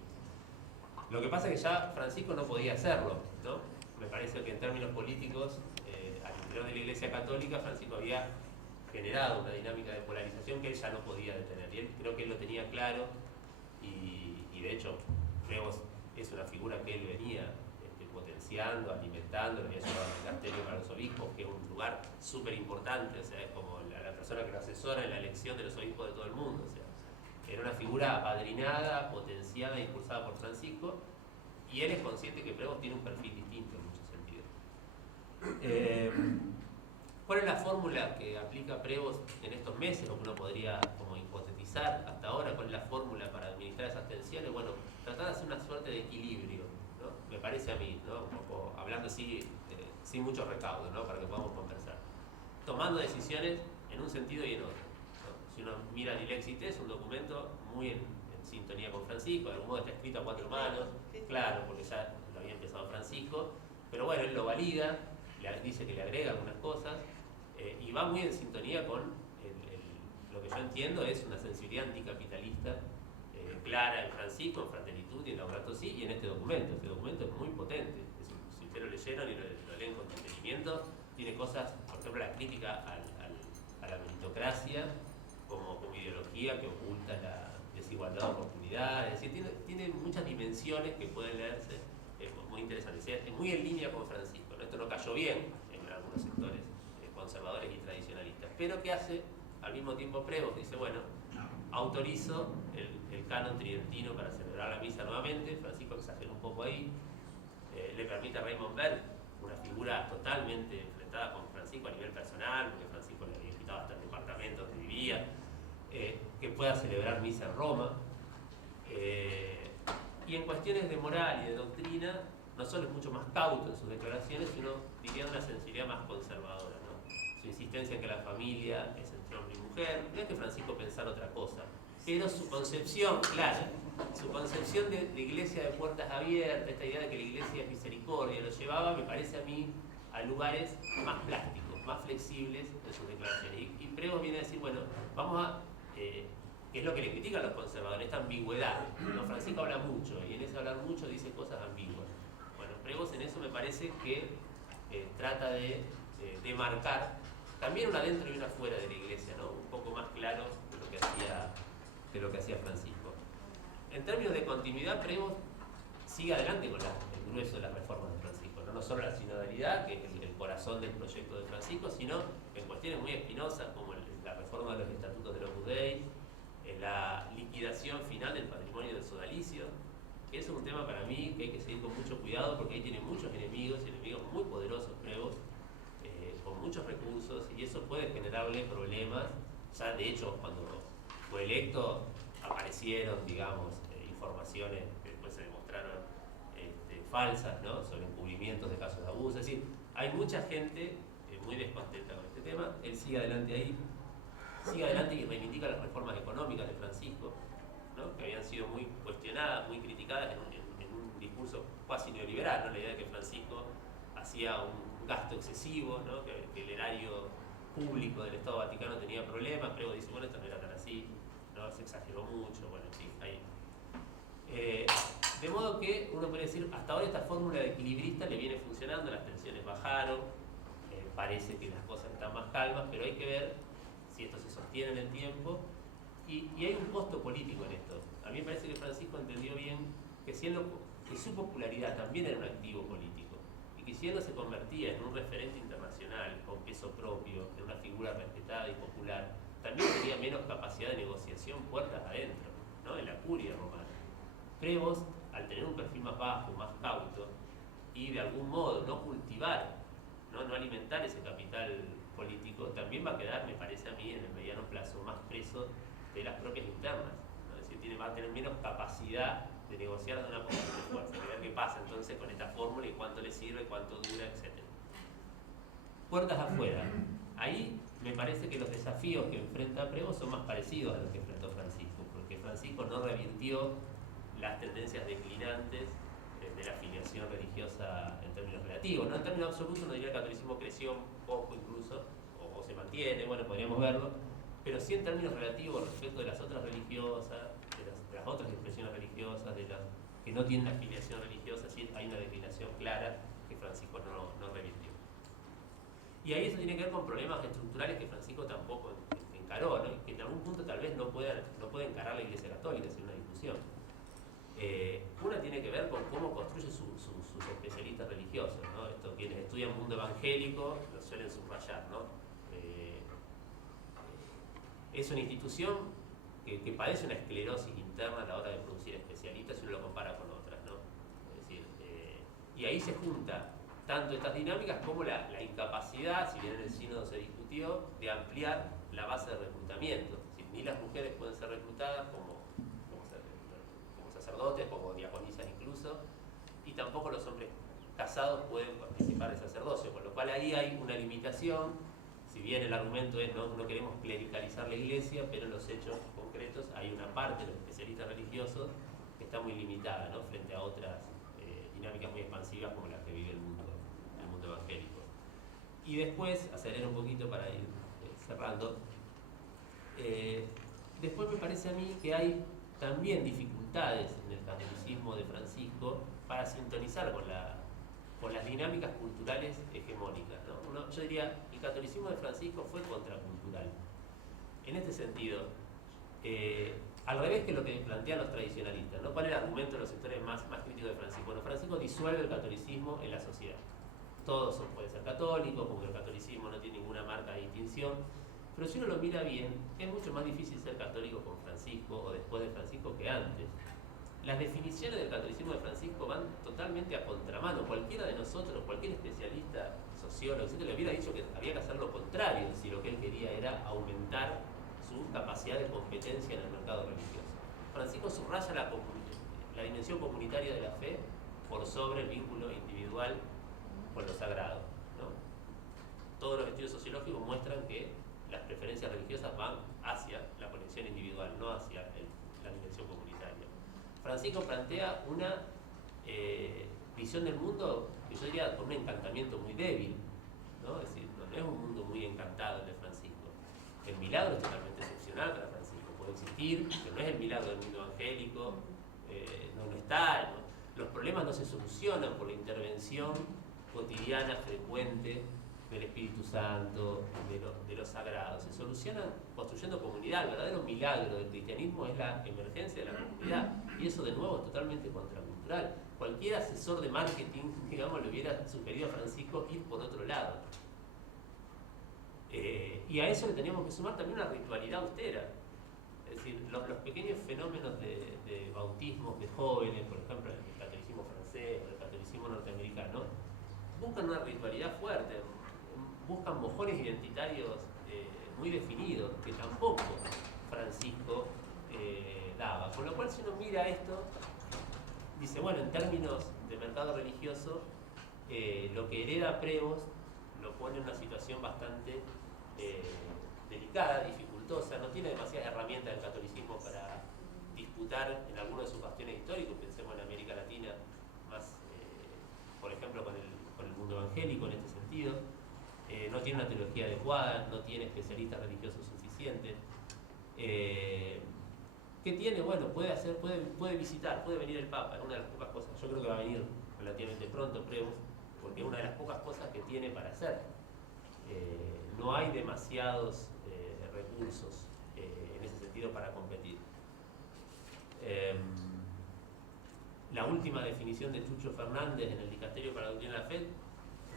Lo que pasa es que ya Francisco no podía hacerlo, ¿no? Me parece que en términos políticos, al interior de la Iglesia Católica, Francisco había generado una dinámica de polarización que él ya no podía detener. Y él creo que él lo tenía claro y de hecho, Prevost es una figura que él venía potenciando, alimentando, le había llevado al dicasterio para los obispos, que es un lugar súper importante, o sea, es como la persona que lo asesora en la elección de los obispos de todo el mundo, o sea, era una figura apadrinada, potenciada e impulsada por Francisco, y él es consciente que Prevost tiene un perfil distinto en muchos sentidos. ¿Cuál es la fórmula que aplica Prevost en estos meses, o que uno podría como hipotetizar hasta ahora? ¿Cuál es la fórmula para administrar esas tensiones? Bueno, tratar de hacer una suerte de equilibrio, ¿no? Me parece a mí, ¿no? Un poco hablando así, sin mucho recaudo, ¿no? Para que podamos conversar. Tomando decisiones en un sentido y en otro, ¿no? Si uno mira Dilexit, es un documento muy en sintonía con Francisco, de algún modo está escrito a cuatro manos, claro, porque ya lo había empezado Francisco, pero bueno, él lo valida, dice que le agrega algunas cosas, y va muy en sintonía con lo que yo entiendo es una sensibilidad anticapitalista clara en Francisco, en Fraternitud y en Laudato Si, y en este documento. Este documento es muy potente. Si ustedes lo leyeron y lo leen con detenimiento, tiene cosas, por ejemplo, la crítica a la meritocracia como ideología que oculta la desigualdad de oportunidades. Es decir, tiene muchas dimensiones que pueden leerse muy interesantes. Es muy en línea con Francisco, ¿no? Esto no cayó bien en algunos sectores conservadores y tradicionalistas, pero ¿qué hace? Al mismo tiempo Prevost dice, bueno, autorizo el canon tridentino para celebrar la misa nuevamente. Francisco exageró un poco ahí, le permite a Raymond Berg, una figura totalmente enfrentada con Francisco a nivel personal, porque Francisco le había quitado hasta el departamento donde vivía, que pueda celebrar misa en Roma. Y en cuestiones de moral y de doctrina, no solo es mucho más cauto en sus declaraciones, sino diría una sensibilidad más conservadora, ¿no? Su insistencia en que la familia es entre hombre y mujer, no es que Francisco pensara otra cosa, pero su concepción, claro, su concepción de iglesia de puertas abiertas, esta idea de que la iglesia es misericordia, lo llevaba, me parece a mí, a lugares más plásticos, más flexibles en sus declaraciones. Y Prevost viene a decir, bueno, vamos a... que es lo que le critican los conservadores, esta ambigüedad, ¿no? Francisco habla mucho, y en ese hablar mucho dice cosas ambiguas. Bueno, Prevost en eso me parece que trata de marcar también una dentro y una fuera de la iglesia, ¿no? Un poco más claro de lo que hacía Francisco. En términos de continuidad, Prevost sigue adelante con el grueso de las reformas de Francisco, no solo la sinodalidad, que es el corazón del proyecto de Francisco, sino en cuestiones muy espinosas como la reforma de los estatutos del Opus Dei, la liquidación final del patrimonio del sodalicio, que es un tema para mí que hay que seguir con mucho cuidado, porque ahí tiene muchos enemigos muy poderosos, Prevost, con muchos recursos, y eso puede generarle problemas. Ya de hecho, cuando fue electo, aparecieron, digamos, informaciones que después se demostraron falsas, ¿no? Sobre encubrimientos de casos de abuso. Es decir, hay mucha gente muy descontenta con este tema. Él sigue adelante ahí, sigue adelante y reivindica las reformas económicas de Francisco, ¿no? Que habían sido muy cuestionadas, muy criticadas en un discurso cuasi neoliberal, ¿no? La idea de que Francisco hacía un gasto excesivo, ¿no? Que el erario público del Estado Vaticano tenía problemas. Prevost dice, bueno, esto no era tan así, ¿no? Se exageró mucho, bueno, en fin, ahí. De modo que uno puede decir, hasta ahora esta fórmula de equilibrista le viene funcionando, las tensiones bajaron, parece que las cosas están más calmas, pero hay que ver si esto se sostiene en el tiempo, y hay un costo político en esto. A mí me parece que Francisco entendió bien que su popularidad también era un activo político, y que si él no se convertía en un referente internacional con peso propio, en una figura respetada y popular, también tenía menos capacidad de negociación puertas adentro, ¿no? En la curia romana. Prevost, al tener un perfil más bajo, más cauto, y de algún modo no cultivar, no alimentar ese capital político, también va a quedar, me parece a mí, en el mediano plazo, más preso de las propias internas, ¿no? Es decir, va a tener menos capacidad de negociar de una posición de fuerza, de ver qué pasa entonces con esta fórmula y cuánto le sirve, cuánto dura, etc. Puertas afuera. Ahí me parece que los desafíos que enfrenta Prevost son más parecidos a los que enfrentó Francisco, porque Francisco no revirtió las tendencias declinantes de la afiliación religiosa en términos relativos, ¿no? En términos absolutos uno diría que el catolicismo creció un poco incluso, o se mantiene, bueno, podríamos verlo, pero sí en términos relativos respecto de las otras religiosas, de las otras expresiones religiosas, de las que no tienen afiliación religiosa, sí hay una declinación clara que Francisco no revirtió. Y ahí eso tiene que ver con problemas estructurales que Francisco tampoco encaró, ¿no? Que en algún punto tal vez no puede encarar la Iglesia Católica sin una discusión. Una tiene que ver con cómo construye sus especialistas religiosos, ¿no? Esto, quienes estudian el mundo evangélico lo suelen subrayar, ¿no? Es una institución que padece una esclerosis interna a la hora de producir especialistas si uno lo compara con otras, ¿no? Es decir, y ahí se junta tanto estas dinámicas como la incapacidad, si bien en el sínodo se discutió, de ampliar la base de reclutamiento. Es decir, ni las mujeres pueden ser reclutadas como sacerdotes, como diaconisas incluso, y tampoco los hombres casados pueden participar de sacerdocio, con lo cual ahí hay una limitación. Si bien el argumento es no queremos clericalizar la iglesia, pero en los hechos concretos hay una parte de los especialistas religiosos que está muy limitada, ¿no? Frente a otras dinámicas muy expansivas como las que vive el mundo evangélico. Y después, acelero un poquito para ir cerrando, después me parece a mí que hay también dificultades en el catolicismo de Francisco para sintonizar con las dinámicas culturales hegemónicas, ¿no? Yo diría, el catolicismo de Francisco fue contracultural. En este sentido, al revés que lo que plantean los tradicionalistas, ¿no? ¿Cuál es el argumento de los sectores más críticos de Francisco? Bueno, Francisco disuelve el catolicismo en la sociedad. Todos pueden ser católicos, porque el catolicismo no tiene ninguna marca de distinción. Pero si uno lo mira bien, es mucho más difícil ser católico con Francisco o después de Francisco que antes. Las definiciones del catolicismo de Francisco van totalmente a contramano. Cualquiera de nosotros, cualquier especialista, sociólogo, etc., le hubiera dicho que había que hacer lo contrario si lo que él quería era aumentar su capacidad de competencia en el mercado religioso. Francisco subraya la dimensión comunitaria de la fe por sobre el vínculo individual con lo sagrado, ¿no? Todos los estudios sociológicos muestran que las preferencias religiosas van hacia la conexión individual, no hacia la dimensión comunitaria. Francisco plantea una visión del mundo que yo diría con un encantamiento muy débil, ¿no? Es decir, no es un mundo muy encantado el de Francisco. El milagro es totalmente excepcional para Francisco, puede existir, pero no es el milagro del mundo evangélico, no está, ¿no? Los problemas no se solucionan por la intervención cotidiana, frecuente del Espíritu Santo, de lo sagrado. Se solucionan construyendo comunidad. El verdadero milagro del cristianismo es la emergencia de la comunidad. Y eso, de nuevo, es totalmente contracultural. Cualquier asesor de marketing, digamos, le hubiera sugerido a Francisco ir por otro lado. Y a eso le teníamos que sumar también una ritualidad austera. Es decir, los pequeños fenómenos de bautismos de jóvenes, por ejemplo, el catolicismo francés o el catolicismo norteamericano, buscan una ritualidad fuerte, buscan mojones identitarios muy definidos, que tampoco Francisco daba. Con lo cual, si uno mira esto, dice, bueno, en términos de mercado religioso, lo que hereda Prevost lo pone en una situación bastante delicada, dificultosa, no tiene demasiadas herramientas del catolicismo para disputar en alguno de sus bastiones históricos, pensemos en América Latina, más, por ejemplo, con el mundo evangélico en este sentido. No tiene una teología adecuada, no tiene especialistas religiosos suficientes. ¿Qué tiene? Bueno, puede visitar, puede venir el Papa, es una de las pocas cosas. Yo creo que va a venir relativamente pronto, Prevost, porque es una de las pocas cosas que tiene para hacer. No hay demasiados recursos en ese sentido para competir. La última definición de Chucho Fernández en el Dicasterio para la Doctrina de la Fe,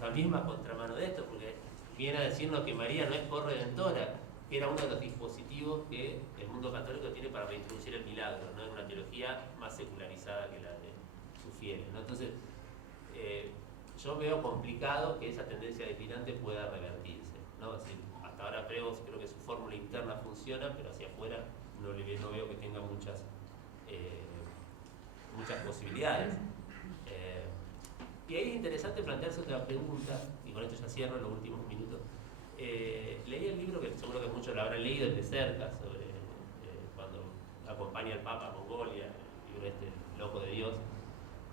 la misma contramano de esto, porque viene a decirnos que María no es corredentora, que era uno de los dispositivos que el mundo católico tiene para reintroducir el milagro, ¿no? En una teología más secularizada que la de sus fieles, ¿no? Entonces, yo veo complicado que esa tendencia declinante pueda revertirse, ¿no? Es decir, hasta ahora Prevost creo que su fórmula interna funciona, pero hacia afuera no veo que tenga muchas posibilidades. Y ahí es interesante plantearse otra pregunta, y con esto ya cierro en los últimos minutos. Leí el libro que seguro que muchos lo habrán leído desde cerca, sobre cuando acompaña al Papa a Mongolia, el libro este, Loco de Dios.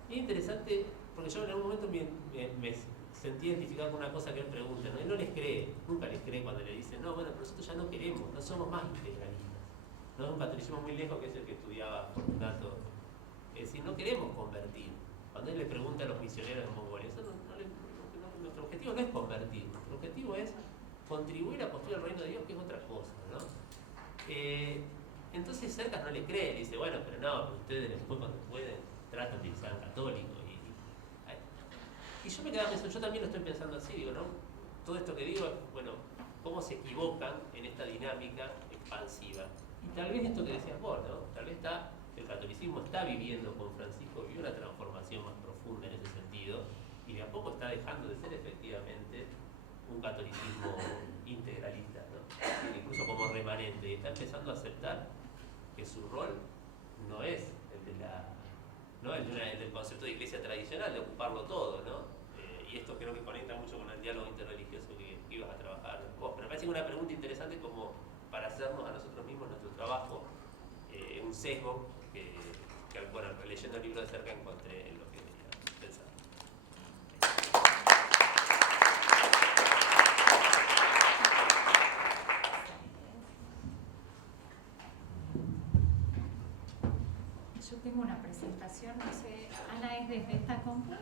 Y es interesante, porque yo en algún momento me sentí identificado con una cosa que él pregunta, ¿no? Él no les cree, nunca les cree cuando le dicen, no, bueno, pero nosotros ya no queremos, no somos más integralistas. No es un catolicismo muy lejos, que es el que estudiaba Fortunato. Es decir, no queremos convertir. Cuando él le pregunta a los misioneros de Mongolia, nuestro objetivo no es convertir, nuestro objetivo es contribuir a construir el reino de Dios, que es otra cosa, ¿no? Entonces Cercas no le cree, le dice, bueno, pero no, pero ustedes después cuando pueden tratan de que sean católicos. Y yo me quedaba pensando, yo también lo estoy pensando así, digo, ¿no? Todo esto que digo es, bueno, cómo se equivocan en esta dinámica expansiva. Y tal vez esto que decías vos, ¿no? Tal vez el catolicismo está viviendo con Francisco, vivió una transformación más profunda en ese sentido, y de a poco está dejando de ser efectivamente un catolicismo integralista, ¿no? Incluso como remanente, y está empezando a aceptar que su rol no es el del concepto de iglesia tradicional, de ocuparlo todo, ¿no? Y esto creo que conecta mucho con el diálogo interreligioso que ibas a trabajar vos. Pero me parece una pregunta interesante como para hacernos a nosotros mismos nuestro trabajo, un sesgo que bueno, leyendo el libro de cerca encontré en lo que quería pensar. Yo tengo una presentación, no sé, Ana, ¿es desde esta compu?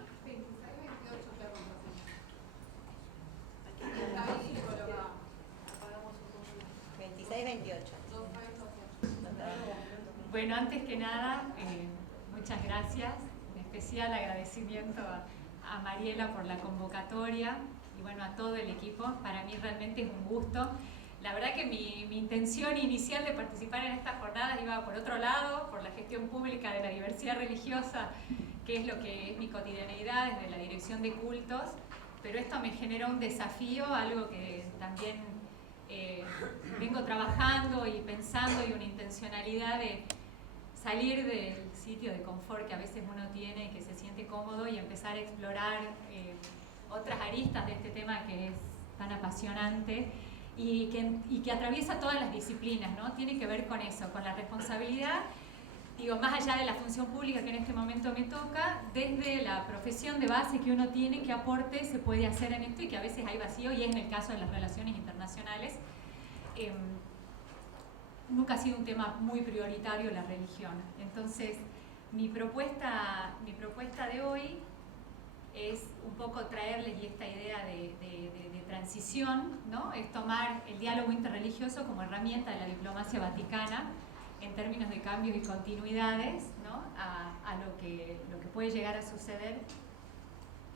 26-28. Bueno, antes que nada, muchas gracias. En especial agradecimiento a Mariela por la convocatoria y bueno, a todo el equipo. Para mí realmente es un gusto. La verdad que mi intención inicial de participar en estas jornadas iba por otro lado, por la gestión pública de la diversidad religiosa, que es lo que es mi cotidianeidad desde la dirección de cultos, pero esto me generó un desafío, algo que también vengo trabajando y pensando, y una intencionalidad de salir del sitio de confort que a veces uno tiene y que se siente cómodo y empezar a explorar otras aristas de este tema que es tan apasionante y que atraviesa todas las disciplinas, ¿no? Tiene que ver con eso, con la responsabilidad, digo, más allá de la función pública que en este momento me toca, desde la profesión de base que uno tiene, qué aporte se puede hacer en esto y que a veces hay vacío, y es en el caso de las relaciones internacionales. Nunca ha sido un tema muy prioritario la religión. Entonces, mi propuesta de hoy es un poco traerles esta idea de transición, ¿no? Es tomar el diálogo interreligioso como herramienta de la diplomacia vaticana en términos de cambios y continuidades, ¿no? a lo que puede llegar a suceder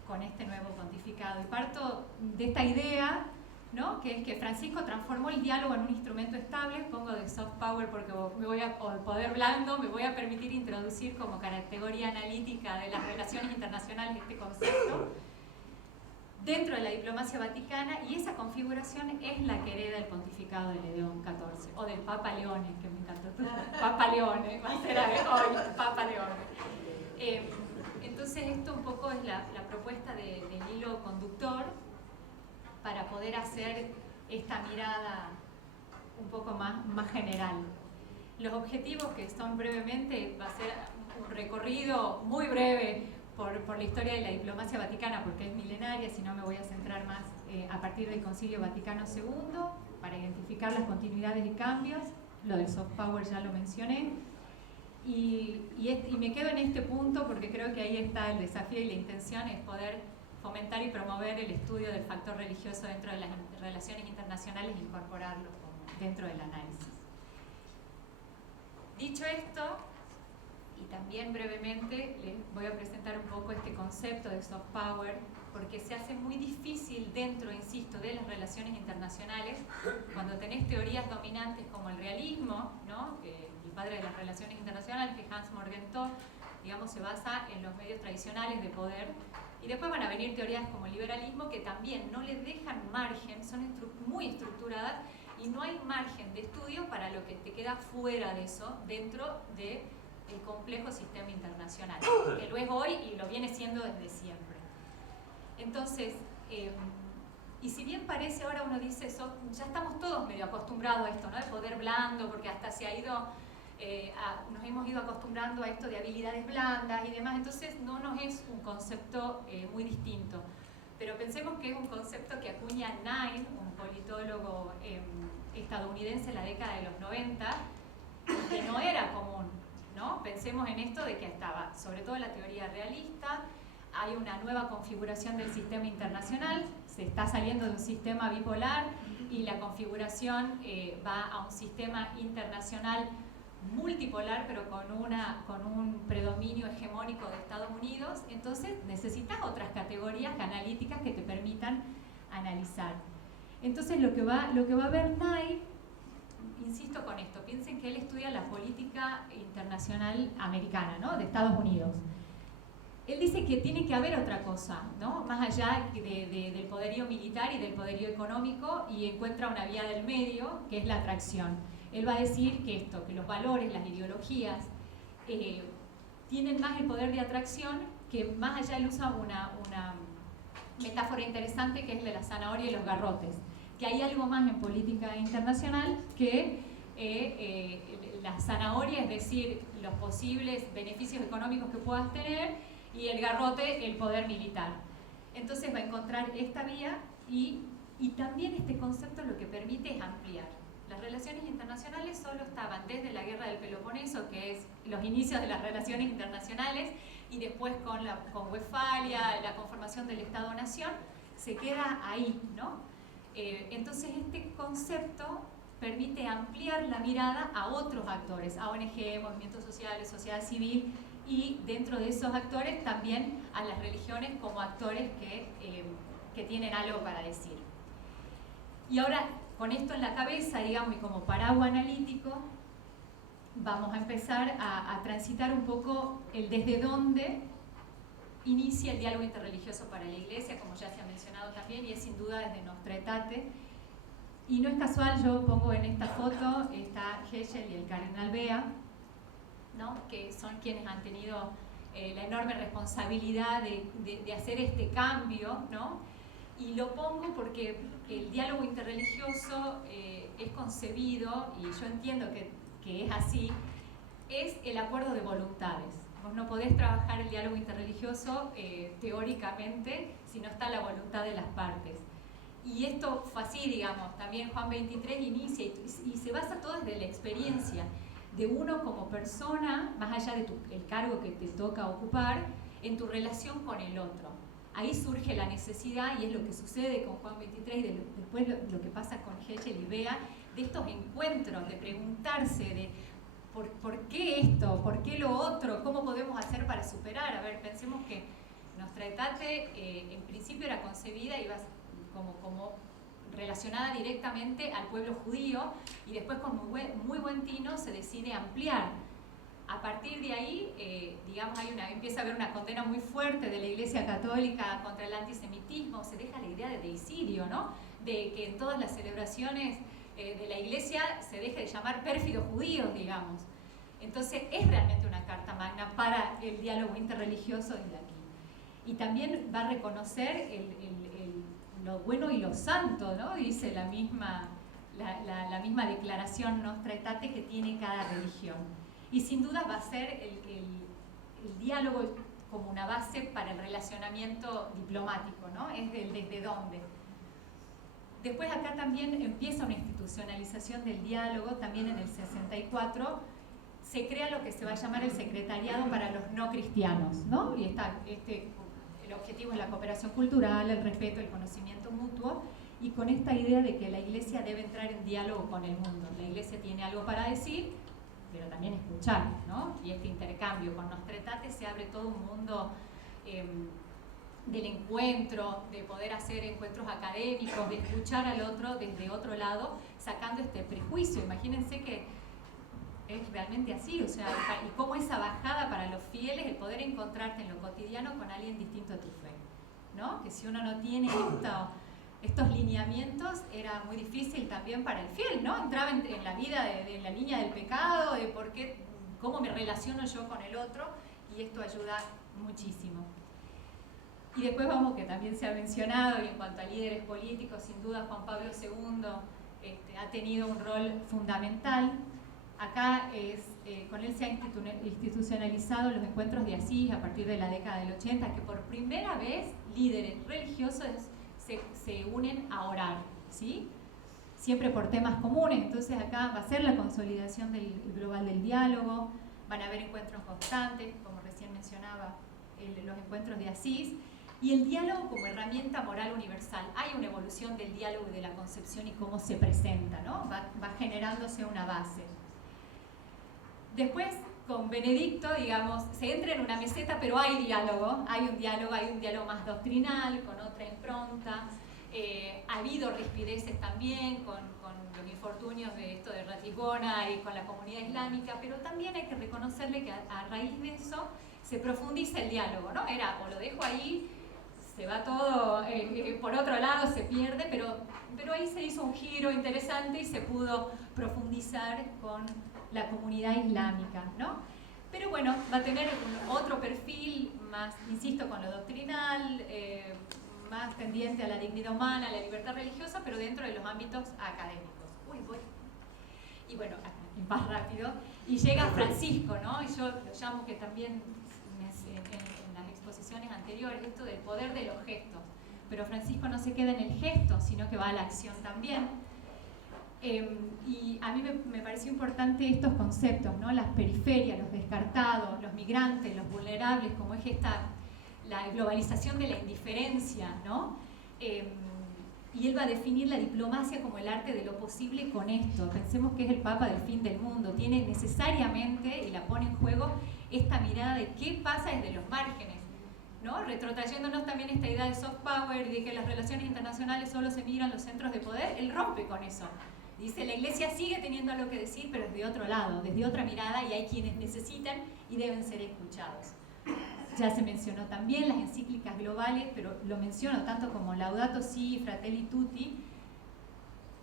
con este nuevo pontificado. Y parto de esta idea, ¿no? Que es que Francisco transformó el diálogo en un instrumento estable. Pongo de soft power porque o el poder blando me voy a permitir introducir como categoría analítica de las relaciones internacionales este concepto dentro de la diplomacia vaticana, y esa configuración es la que hereda el pontificado de León XIV, o del Papa Leone, que me encantó tu Papa Leone, va a ser hoy, Papa Leone. Entonces esto un poco es la propuesta del hilo conductor para poder hacer esta mirada un poco más general. Los objetivos, que son brevemente, va a ser un recorrido muy breve por la historia de la diplomacia vaticana, porque es milenaria, si no me voy a centrar más a partir del Concilio Vaticano II, para identificar las continuidades y cambios. Lo del soft power ya lo mencioné. Y me quedo en este punto porque creo que ahí está el desafío, y la intención es poder fomentar y promover el estudio del factor religioso dentro de las relaciones internacionales e incorporarlo dentro del análisis. Dicho esto, y también brevemente les voy a presentar un poco este concepto de soft power, porque se hace muy difícil dentro, insisto, de las relaciones internacionales, cuando tenés teorías dominantes como el realismo, ¿no? El padre de las relaciones internacionales, que Hans Morgenthau, digamos, se basa en los medios tradicionales de poder, y después van a venir teorías como el liberalismo, que también no les dejan margen, son muy estructuradas, y no hay margen de estudio para lo que te queda fuera de eso, dentro del complejo sistema internacional, que lo es hoy y lo viene siendo desde siempre. Entonces, y si bien parece, ahora uno dice, ya estamos todos medio acostumbrados a esto, ¿no? De poder blando, porque hasta se ha ido nos hemos ido acostumbrando a esto de habilidades blandas y demás, entonces no nos es un concepto muy distinto. Pero pensemos que es un concepto que acuña Knight, un politólogo estadounidense en la década de los 90, que no era común, ¿no? Pensemos en esto de que estaba, sobre todo la teoría realista, hay una nueva configuración del sistema internacional, se está saliendo de un sistema bipolar y la configuración va a un sistema internacional multipolar, pero con un predominio hegemónico de Estados Unidos. Entonces necesitas otras categorías analíticas que te permitan analizar. Entonces lo que va a ver Knight, insisto con esto, piensen que él estudia la política internacional americana, ¿no? De Estados Unidos. Él dice que tiene que haber otra cosa, ¿no? Más allá del poderío militar y del poderío económico, y encuentra una vía del medio, que es la atracción. Él va a decir que que los valores, las ideologías, tienen más el poder de atracción, que más allá él usa una metáfora interesante, que es de la zanahoria y los garrotes, que hay algo más en política internacional que la zanahoria, es decir, los posibles beneficios económicos que puedas tener, y el garrote, el poder militar. Entonces va a encontrar esta vía, y también este concepto lo que permite es ampliar. Las relaciones internacionales solo estaban desde la guerra del Peloponeso, que es los inicios de las relaciones internacionales, y después con Westfalia, la conformación del Estado-Nación, se queda ahí, ¿no? Entonces este concepto permite ampliar la mirada a otros actores, a ONG, movimientos sociales, sociedad civil, y dentro de esos actores también a las religiones como actores que tienen algo para decir. Y ahora, con esto en la cabeza, digamos, y como paraguas analítico, vamos a empezar a transitar un poco el desde dónde inicia el diálogo interreligioso para la Iglesia, como ya se ha mencionado también, y es sin duda desde Nostra Aetate. Y no es casual, yo pongo en esta foto, está Heschel y el cardenal Bea, ¿no? Que son quienes han tenido la enorme responsabilidad de hacer este cambio, ¿no? Y lo pongo porque el diálogo interreligioso es concebido, y yo entiendo que es así, es el acuerdo de voluntades. Vos no podés trabajar el diálogo interreligioso teóricamente si no está la voluntad de las partes. Y esto fue así, digamos, también Juan 23 inicia y se basa todo desde la experiencia de uno como persona, más allá de el cargo que te toca ocupar, en tu relación con el otro. Ahí surge la necesidad, y es lo que sucede con Juan 23 y después lo que pasa con Heschel y Bea, de estos encuentros, de preguntarse de ¿por qué esto? ¿Por qué lo otro? ¿Cómo podemos hacer para superar? A ver, pensemos que Nostra Aetate en principio era concebida y iba como relacionada directamente al pueblo judío, y después con muy buen tino se decide ampliar. A partir de ahí, digamos, empieza a haber una condena muy fuerte de la Iglesia Católica contra el antisemitismo, se deja la idea de deicidio, ¿no? De que en todas las celebraciones de la Iglesia se deje de llamar pérfidos judíos, digamos. Entonces es realmente una carta magna para el diálogo interreligioso desde aquí. Y también va a reconocer lo bueno y lo santo, ¿no? Dice la misma declaración Nostra Aetate que tiene cada religión. Y sin duda va a ser el diálogo como una base para el relacionamiento diplomático, ¿no? Es desde dónde. Después acá también empieza una institucionalización del diálogo, también en el 64 se crea lo que se va a llamar el Secretariado para los No Cristianos, ¿no? Y el objetivo es la cooperación cultural, el respeto, el conocimiento mutuo, y con esta idea de que la Iglesia debe entrar en diálogo con el mundo. La Iglesia tiene algo para decir, pero también escuchar, ¿no? Y este intercambio con Nostra Aetate se abre todo un mundo del encuentro, de poder hacer encuentros académicos, de escuchar al otro desde otro lado, sacando este prejuicio. Imagínense que es realmente así, o sea, y cómo esa bajada para los fieles, el poder encontrarte en lo cotidiano con alguien distinto a tu fe, ¿no? Que si uno no tiene estos lineamientos, era muy difícil también para el fiel, ¿no? Entraba en la vida de la línea del pecado, de cómo me relaciono yo con el otro, y esto ayuda muchísimo. Y después vamos, que también se ha mencionado, y en cuanto a líderes políticos, sin duda Juan Pablo II ha tenido un rol fundamental. acá con él se han institucionalizado los encuentros de Asís a partir de la década del 80, que por primera vez líderes religiosos se unen a orar, ¿sí? Siempre por temas comunes. Entonces acá va a ser la consolidación global del diálogo, van a haber encuentros constantes, como recién mencionaba, los encuentros de Asís, y el diálogo como herramienta moral universal. Hay una evolución del diálogo y de la concepción y cómo se presenta, ¿no? Va generándose una base. Después, con Benedicto, digamos, se entra en una meseta, pero hay un diálogo más doctrinal, con otra impronta. Ha habido rispideces también con los infortunios de esto de Ratisbona y con la comunidad islámica, pero también hay que reconocerle que a raíz de eso se profundiza el diálogo, ¿no? Era o lo dejo ahí, se va todo por otro lado, se pierde, pero ahí se hizo un giro interesante y se pudo profundizar con la comunidad islámica, ¿no? Pero bueno, va a tener otro perfil más, insisto, con lo doctrinal, más tendiente a la dignidad humana, a la libertad religiosa, pero dentro de los ámbitos académicos. Y bueno, más rápido. Y llega Francisco, ¿no? Y yo lo llamo, que también en las exposiciones anteriores, esto del poder de los gestos. Pero Francisco no se queda en el gesto, sino que va a la acción también. Y a mí me pareció importante estos conceptos, ¿no? Las periferias, los descartados, los migrantes, los vulnerables, como es la globalización de la indiferencia, ¿no? Y él va a definir la diplomacia como el arte de lo posible con esto. Pensemos que es el Papa del fin del mundo. Tiene necesariamente, y la pone en juego, esta mirada de qué pasa desde los márgenes, ¿no? Retrotrayéndonos también esta idea de soft power y de que las relaciones internacionales solo se miran los centros de poder. Él rompe con eso. Dice, la Iglesia sigue teniendo algo que decir, pero desde otro lado, desde otra mirada, y hay quienes necesitan y deben ser escuchados. Ya se mencionó también las encíclicas globales, pero lo menciono tanto como Laudato Si, Fratelli Tutti,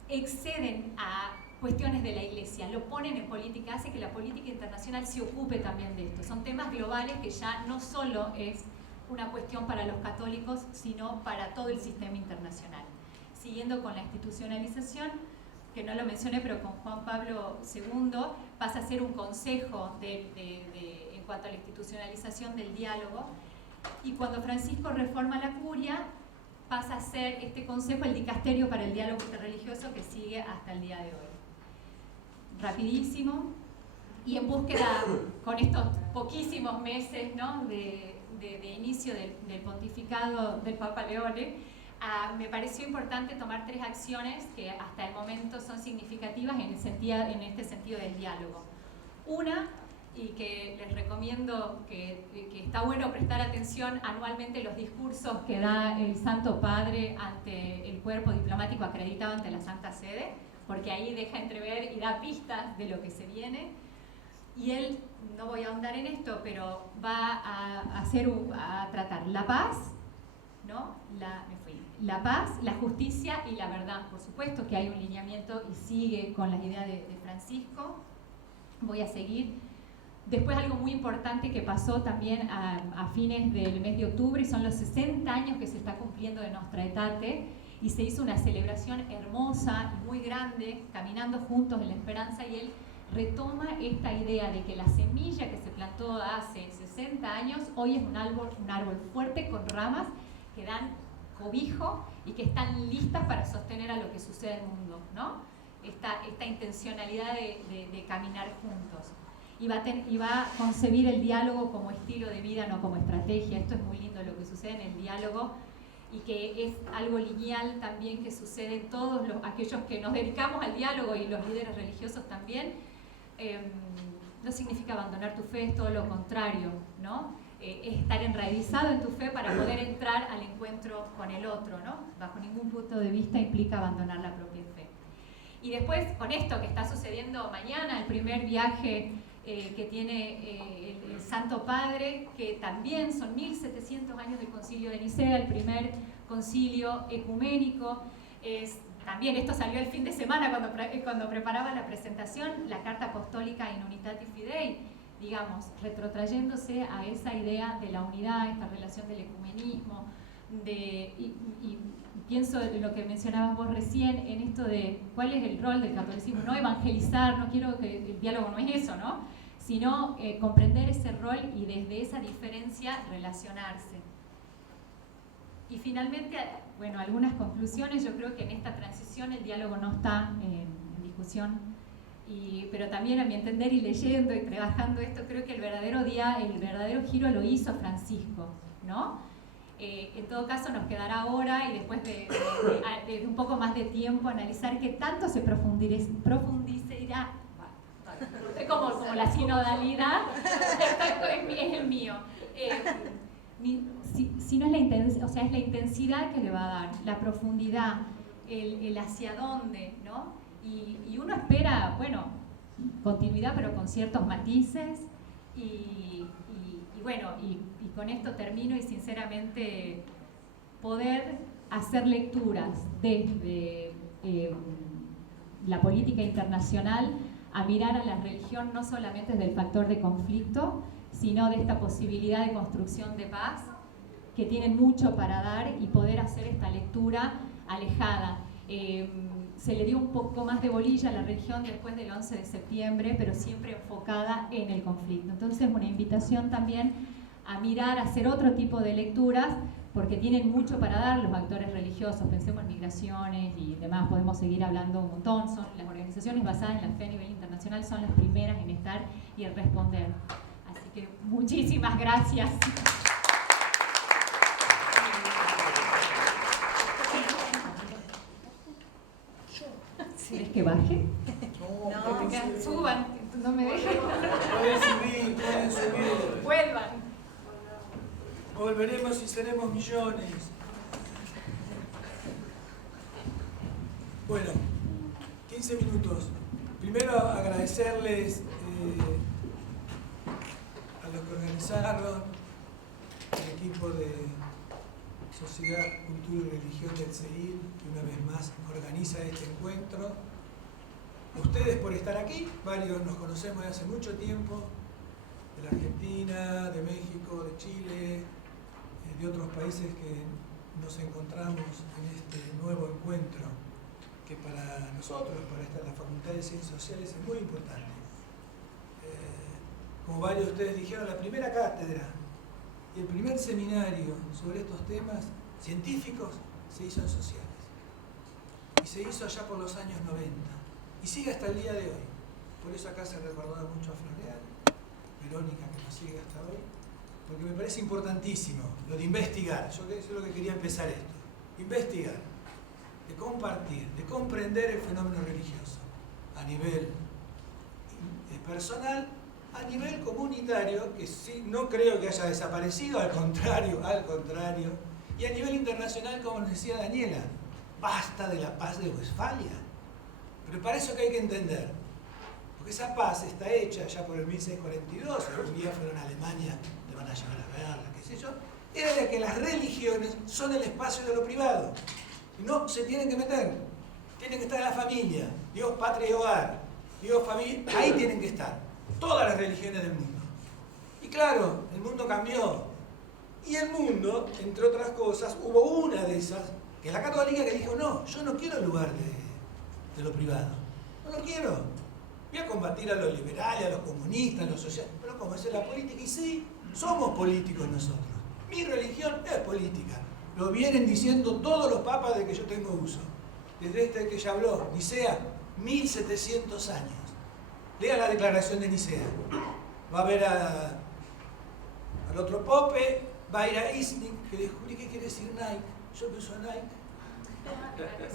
exceden a cuestiones de la Iglesia, lo ponen en política, hace que la política internacional se ocupe también de esto. Son temas globales que ya no solo es una cuestión para los católicos, sino para todo el sistema internacional. Siguiendo con la institucionalización, que no lo mencioné, pero con Juan Pablo II pasa a ser un consejo en cuanto a la institucionalización del diálogo, y cuando Francisco reforma la curia pasa a ser este consejo el dicasterio para el diálogo interreligioso, que sigue hasta el día de hoy. Rapidísimo, y en búsqueda con estos poquísimos meses, ¿no? de inicio del pontificado del Papa Leone, me pareció importante tomar 3 acciones que hasta el momento son significativas en este sentido del diálogo. Una, y que les recomiendo que está bueno prestar atención anualmente los discursos que da el Santo Padre ante el cuerpo diplomático acreditado ante la Santa Sede, porque ahí deja entrever y da pistas de lo que se viene. Y él, no voy a ahondar en esto, pero va a tratar la paz, ¿no? La paz, la justicia y la verdad. Por supuesto que hay un lineamiento y sigue con las ideas de Francisco. Voy a seguir. Después algo muy importante que pasó también a fines del mes de octubre, y son los 60 años que se está cumpliendo de Nostra Aetate, y se hizo una celebración hermosa y muy grande, caminando juntos en la esperanza, y él retoma esta idea de que la semilla que se plantó hace 60 años hoy es un árbol fuerte con ramas que dan cobijo y que están listas para sostener a lo que sucede en el mundo, ¿no? Esta intencionalidad de caminar juntos. Y va a concebir el diálogo como estilo de vida, no como estrategia. Esto es muy lindo lo que sucede en el diálogo, y que es algo lineal también que sucede en todos aquellos que nos dedicamos al diálogo, y los líderes religiosos también. No significa abandonar tu fe, es todo lo contrario, ¿no? Es estar enraizado en tu fe para poder entrar al encuentro con el otro, ¿no? Bajo ningún punto de vista implica abandonar la propia fe. Y después, con esto que está sucediendo mañana, el primer viaje que tiene el Santo Padre, que también son 1700 años del Concilio de Nicea, el primer concilio ecuménico. También esto salió el fin de semana cuando preparaba la presentación, la Carta Apostólica in Unitatis Fidei, digamos, retrotrayéndose a esa idea de la unidad, esta relación del ecumenismo, y pienso en lo que mencionabas vos recién, en esto de cuál es el rol del catolicismo, no evangelizar, no quiero que el diálogo no es eso, ¿no? Sino comprender ese rol y desde esa diferencia relacionarse. Y finalmente, bueno, algunas conclusiones. Yo creo que en esta transición el diálogo no está en discusión, pero también a mi entender y leyendo y trabajando esto, creo que el verdadero giro lo hizo Francisco, ¿no? En todo caso nos quedará ahora y después de un poco más de tiempo analizar qué tanto se profundizará. Es como la sinodalidad, es el mío. Si no es la intensidad, o sea, es la intensidad que le va a dar, la profundidad, el hacia dónde, ¿no? Y uno espera, bueno, continuidad, pero con ciertos matices. Y con esto termino, y sinceramente poder hacer lecturas desde la política internacional a mirar a la religión no solamente desde el factor de conflicto, sino de esta posibilidad de construcción de paz, que tienen mucho para dar, y poder hacer esta lectura alejada. Se le dio un poco más de bolilla a la religión después del 11 de septiembre, pero siempre enfocada en el conflicto. Entonces, una invitación también a mirar, a hacer otro tipo de lecturas, porque tienen mucho para dar los actores religiosos. Pensemos en migraciones y demás, podemos seguir hablando un montón. Son las organizaciones basadas en la fe a nivel internacional, son las primeras en estar y en responder. Así que muchísimas gracias. ¿Quieres que baje? No. Suban, no me dejen. Pueden subir. Vuelvan. Volveremos y seremos millones. Bueno, 15 minutos. Primero agradecerles a los que organizaron, el equipo de Sociedad, Cultura y Religión del CEIR, que una vez más organiza este encuentro. A ustedes por estar aquí, varios nos conocemos de hace mucho tiempo, de la Argentina, de México, de Chile, de otros países que nos encontramos en este nuevo encuentro, que para nosotros, para la Facultad de Ciencias Sociales, es muy importante. Como varios de ustedes dijeron, la primera cátedra y el primer seminario sobre estos temas científicos se hizo en sociales. Y se hizo allá por los años 90. Y sigue hasta el día de hoy. Por eso acá se ha recordado mucho a Floreal, Verónica, que nos sigue hasta hoy. Porque me parece importantísimo lo de investigar. Yo eso es lo que quería empezar esto. Investigar, de compartir, de comprender el fenómeno religioso a nivel personal, a nivel comunitario, que sí, no creo que haya desaparecido, al contrario, y a nivel internacional, como nos decía Daniela, basta de la paz de Westfalia. Pero para eso que hay que entender, porque esa paz está hecha ya por el 1642, un día fueron a Alemania, le van a llevar a verla, qué sé yo, era de que las religiones son el espacio de lo privado, y no se tienen que meter, tienen que estar en la familia, Dios, patria y hogar, Dios, familia, ahí tienen que estar, todas las religiones del mundo. Y claro, el mundo cambió, y el mundo, entre otras cosas, hubo una de esas, que es la católica, que dijo, no, yo no quiero el lugar de lo privado, no lo quiero. Voy a combatir a los liberales, a los comunistas, a los sociales, pero como es la política, y sí, somos políticos nosotros. Mi religión es política. Lo vienen diciendo todos los papas de que yo tengo uso. Desde este que ya habló, Nicea, 1700 años. Lea la declaración de Nicea. Va a ver al otro Pope, va a ir a ISNIC, que descubrí qué quiere decir Nike. Yo que uso Nike.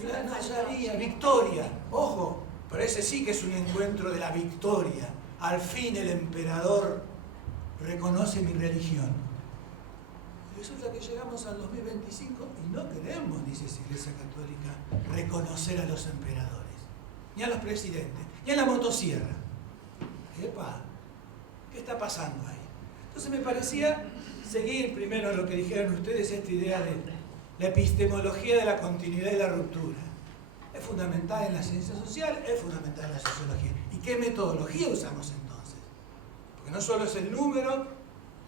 Mirá, no sabía, victoria. Ojo, pero ese sí que es un encuentro de la victoria. Al fin el emperador reconoce mi religión. Y resulta que llegamos al 2025 y no queremos, dice la Iglesia Católica, reconocer a los emperadores, ni a los presidentes, ni a la motosierra. ¡Epa! ¿Qué está pasando ahí? Entonces me parecía seguir primero lo que dijeron ustedes, esta idea de la epistemología de la continuidad y la ruptura. Es fundamental en la ciencia social, es fundamental en la sociología. ¿Y qué metodología usamos entonces? Porque no solo es el número,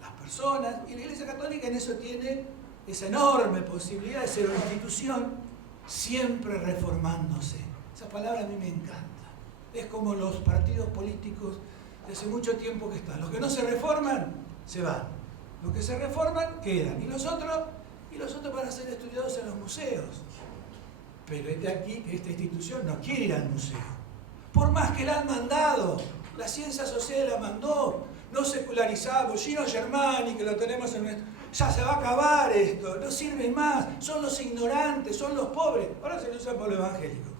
las personas, y la Iglesia Católica en eso tiene esa enorme posibilidad de ser una institución siempre reformándose. Esa palabra a mí me encanta. Es como los partidos políticos de hace mucho tiempo que están. Los que no se reforman, se van. Los que se reforman, quedan. Y los otros van a ser estudiados en los museos. Pero aquí que esta institución no quiere ir al museo. Por más que la han mandado, la ciencia social la mandó, no secularizamos, Gino Germani, que lo tenemos en nuestro... Ya se va a acabar esto, no sirve más, son los ignorantes, son los pobres. Ahora se lo usan por lo evangélico.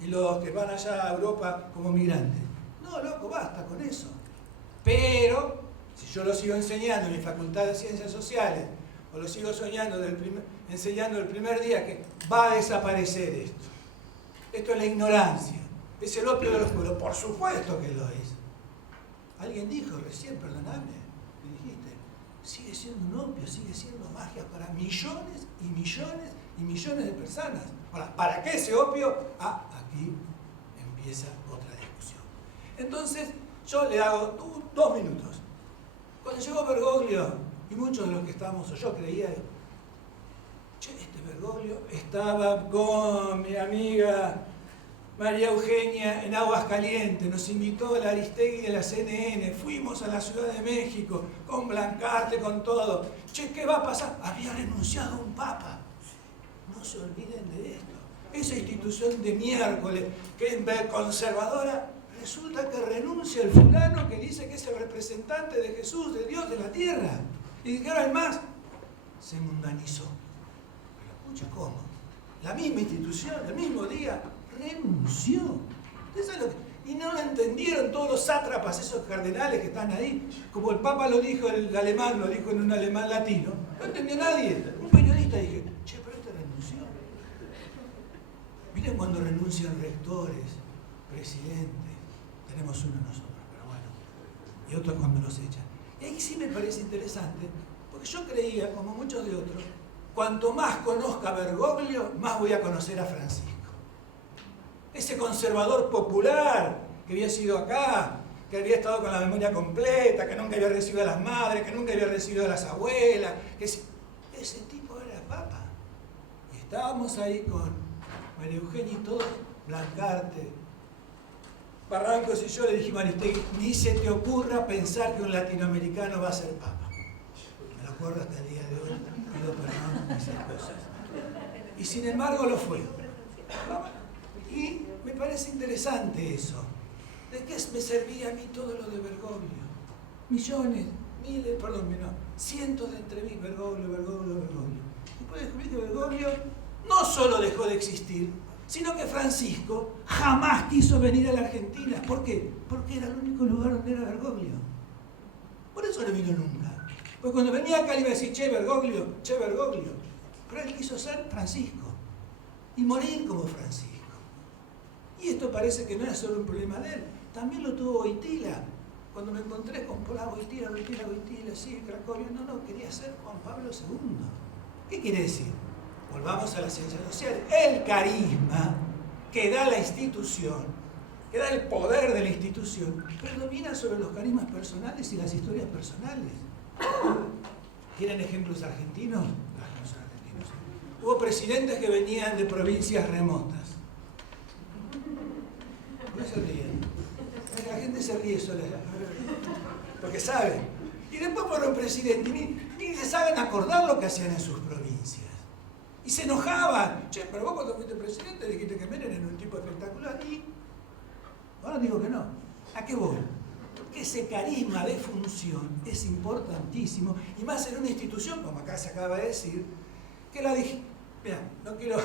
Y los que van allá a Europa como migrantes. No, loco, basta con eso. Pero, si yo lo sigo enseñando en mi facultad de Ciencias Sociales, o lo sigo enseñando el primer día que va a desaparecer esto. Esto es la ignorancia, es el opio de los pueblos. Por supuesto que lo es. Alguien dijo recién, perdóname, me dijiste, sigue siendo un opio, sigue siendo magia para millones y millones y millones de personas. Ahora, ¿para qué ese opio? Aquí empieza otra discusión. Entonces, yo le hago 2 minutos. Cuando llegó Bergoglio, y muchos de los que estábamos, o yo creía, este Bergoglio estaba con mi amiga María Eugenia en Aguascalientes, nos invitó a la Aristegui de la CNN, fuimos a la Ciudad de México, con Blancarte, con todo. ¿Qué va a pasar? Había renunciado un papa. No se olviden de esto. Esa institución de miércoles, que es conservadora, resulta que renuncia el fulano que dice que es el representante de Jesús, de Dios, de la tierra. Y que ahora además se mundanizó. Pero escucha cómo. La misma institución, el mismo día, renunció. Eso es lo que, y no lo entendieron todos los sátrapas, esos cardenales que están ahí. Como el Papa lo dijo, el alemán lo dijo en un alemán latino. No entendió nadie. Un periodista dije, pero este renunció. Miren cuando renuncian rectores, presidentes. Tenemos uno nosotros, pero bueno. Y otros cuando los echan. Y ahí sí me parece interesante, porque yo creía, como muchos de otros, cuanto más conozca a Bergoglio, más voy a conocer a Francisco. Ese conservador popular que había sido acá, que había estado con la memoria completa, que nunca había recibido a las madres, que nunca había recibido a las abuelas, ese tipo era papa. Y estábamos ahí con María Eugenia y todos, Blancarte, Barrancos, y yo le dije a Aristegui, ni se te ocurra pensar que un latinoamericano va a ser papa. Me lo acuerdo hasta el día de hoy, pido perdón por esas cosas. Y sin embargo lo fue. Y me parece interesante eso. ¿De qué me servía a mí todo lo de Bergoglio? Millones, miles, perdón, no, cientos de entrevistas, Bergoglio. Después descubrí que Bergoglio no solo dejó de existir, sino que Francisco jamás quiso venir a la Argentina. ¿Por qué? Porque era el único lugar donde era Bergoglio. Por eso no vino nunca. Porque cuando venía acá le iba a decir, che Bergoglio. Pero él quiso ser Francisco y morir como Francisco. Y esto parece que no era solo un problema de él, también lo tuvo Wojtyla. Cuando me encontré con Wojtyla, sí, Cracovia, no, quería ser Juan Pablo II. ¿Qué quiere decir? Volvamos a la ciencia social. El carisma que da la institución, que da el poder de la institución, predomina sobre los carismas personales y las historias personales. ¿Quieren ejemplos argentinos? No son argentinos. Hubo presidentes que venían de provincias remotas. ¿Por qué se ríen? La gente se ríe sola, porque saben. Y después fueron presidentes, ni se saben acordar lo que hacían en sus provincias. Y se enojaban. Che, pero vos cuando fuiste presidente dijiste que Menem era un tipo espectacular. Y ahora digo que no. ¿A qué voy? Que ese carisma de función es importantísimo. Y más en una institución, como acá se acaba de decir, que la dije. Mira, no quiero,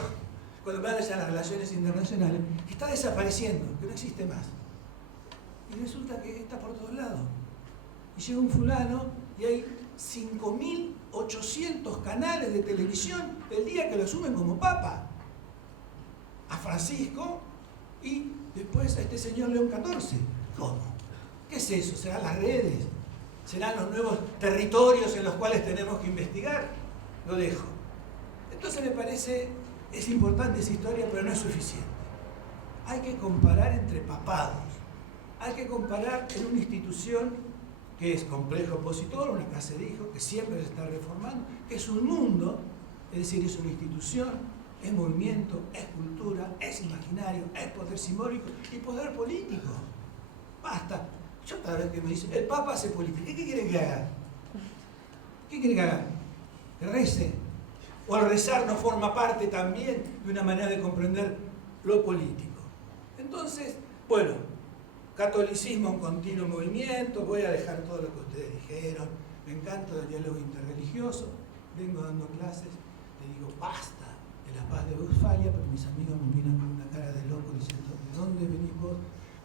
cuando me hablan de las relaciones internacionales, que está desapareciendo, que no existe más. Y resulta que está por todos lados. Y llega un fulano y hay 5.800 canales de televisión el día que lo asumen como papa. A Francisco y después a este señor León XIV. ¿Cómo? ¿Qué es eso? ¿Serán las redes? ¿Serán los nuevos territorios en los cuales tenemos que investigar? Lo dejo. Entonces me parece, es importante esa historia, pero no es suficiente. Hay que comparar entre papados. Hay que comparar en una institución que es complejo opositor, una que se dijo, que siempre se está reformando, que es un mundo, es decir, es una institución es movimiento, es cultura, es imaginario, es poder simbólico y poder político. Basta. Yo cada vez que me dicen, el Papa hace política, ¿qué quieren que haga? ¿Qué quieren que haga? Que rece. O al rezar no forma parte también de una manera de comprender lo político. Entonces, bueno, catolicismo en continuo movimiento, voy a dejar todo lo que ustedes dijeron, me encanta el diálogo interreligioso, vengo dando clases, le digo, basta de la paz de Westfalia, pero mis amigos me miran con una cara de loco diciendo, ¿de dónde venís vos?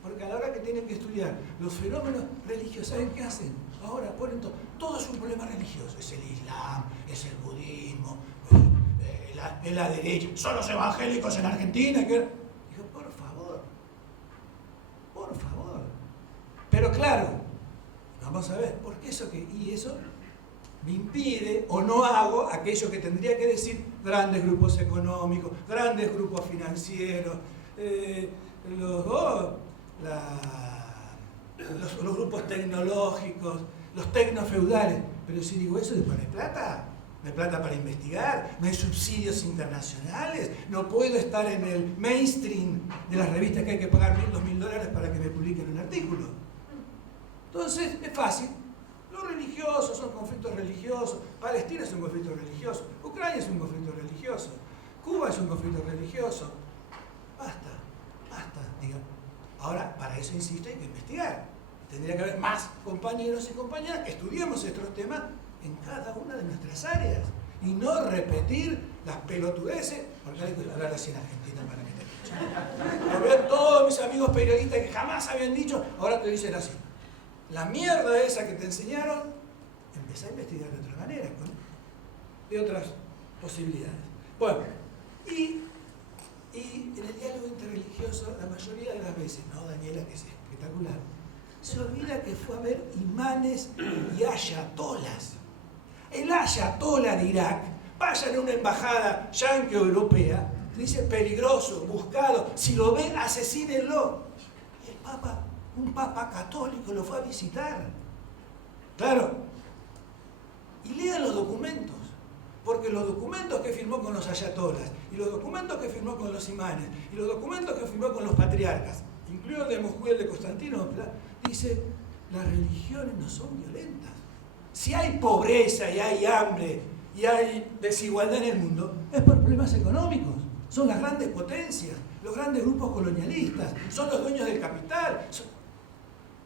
Porque a la hora que tienen que estudiar los fenómenos religiosos, ¿saben qué hacen? Ahora ponen todo es un problema religioso, es el Islam, es el budismo, es la derecha, son los evangélicos en Argentina. Digo, por favor. Pero claro, vamos a ver, ¿por qué eso que? Y eso me impide o no hago aquello que tendría que decir grandes grupos económicos, grandes grupos financieros, los grupos tecnológicos, los tecnofeudales. Pero si digo eso, ¿no hay plata? ¿No hay plata para investigar? ¿No hay subsidios internacionales? ¿No puedo estar en el mainstream de las revistas que hay que pagar $1.000, $2.000 para que me publiquen un artículo? Entonces, es fácil. Los religiosos son conflictos religiosos, Palestina es un conflicto religioso, Ucrania es un conflicto religioso, Cuba es un conflicto religioso. Basta, diga. Ahora, para eso insisto, hay que investigar. Tendría que haber más compañeros y compañeras que estudiemos estos temas en cada una de nuestras áreas y no repetir las pelotudeces, porque hay que hablar así en Argentina para que te escuchen. Lo ven todos mis amigos periodistas que jamás habían dicho, ahora te dicen así. La mierda esa que te enseñaron, empecé a investigar de otra manera, de otras posibilidades. Bueno, y en el diálogo interreligioso, la mayoría de las veces, ¿no, Daniela, que es espectacular, se olvida que fue a ver imanes y ayatolas. El ayatola de Irak, vayan a una embajada yanqui o europea, dice peligroso, buscado, si lo ven, asesínenlo. Y el Papa, un Papa católico, lo fue a visitar. Claro. Y lean los documentos, porque los documentos que firmó con los ayatolas, y los documentos que firmó con los imanes, y los documentos que firmó con los patriarcas, incluido el de Moscú y el de Constantinopla, dice, las religiones no son violentas. Si hay pobreza y hay hambre y hay desigualdad en el mundo, es por problemas económicos. Son las grandes potencias, los grandes grupos colonialistas, son los dueños del capital.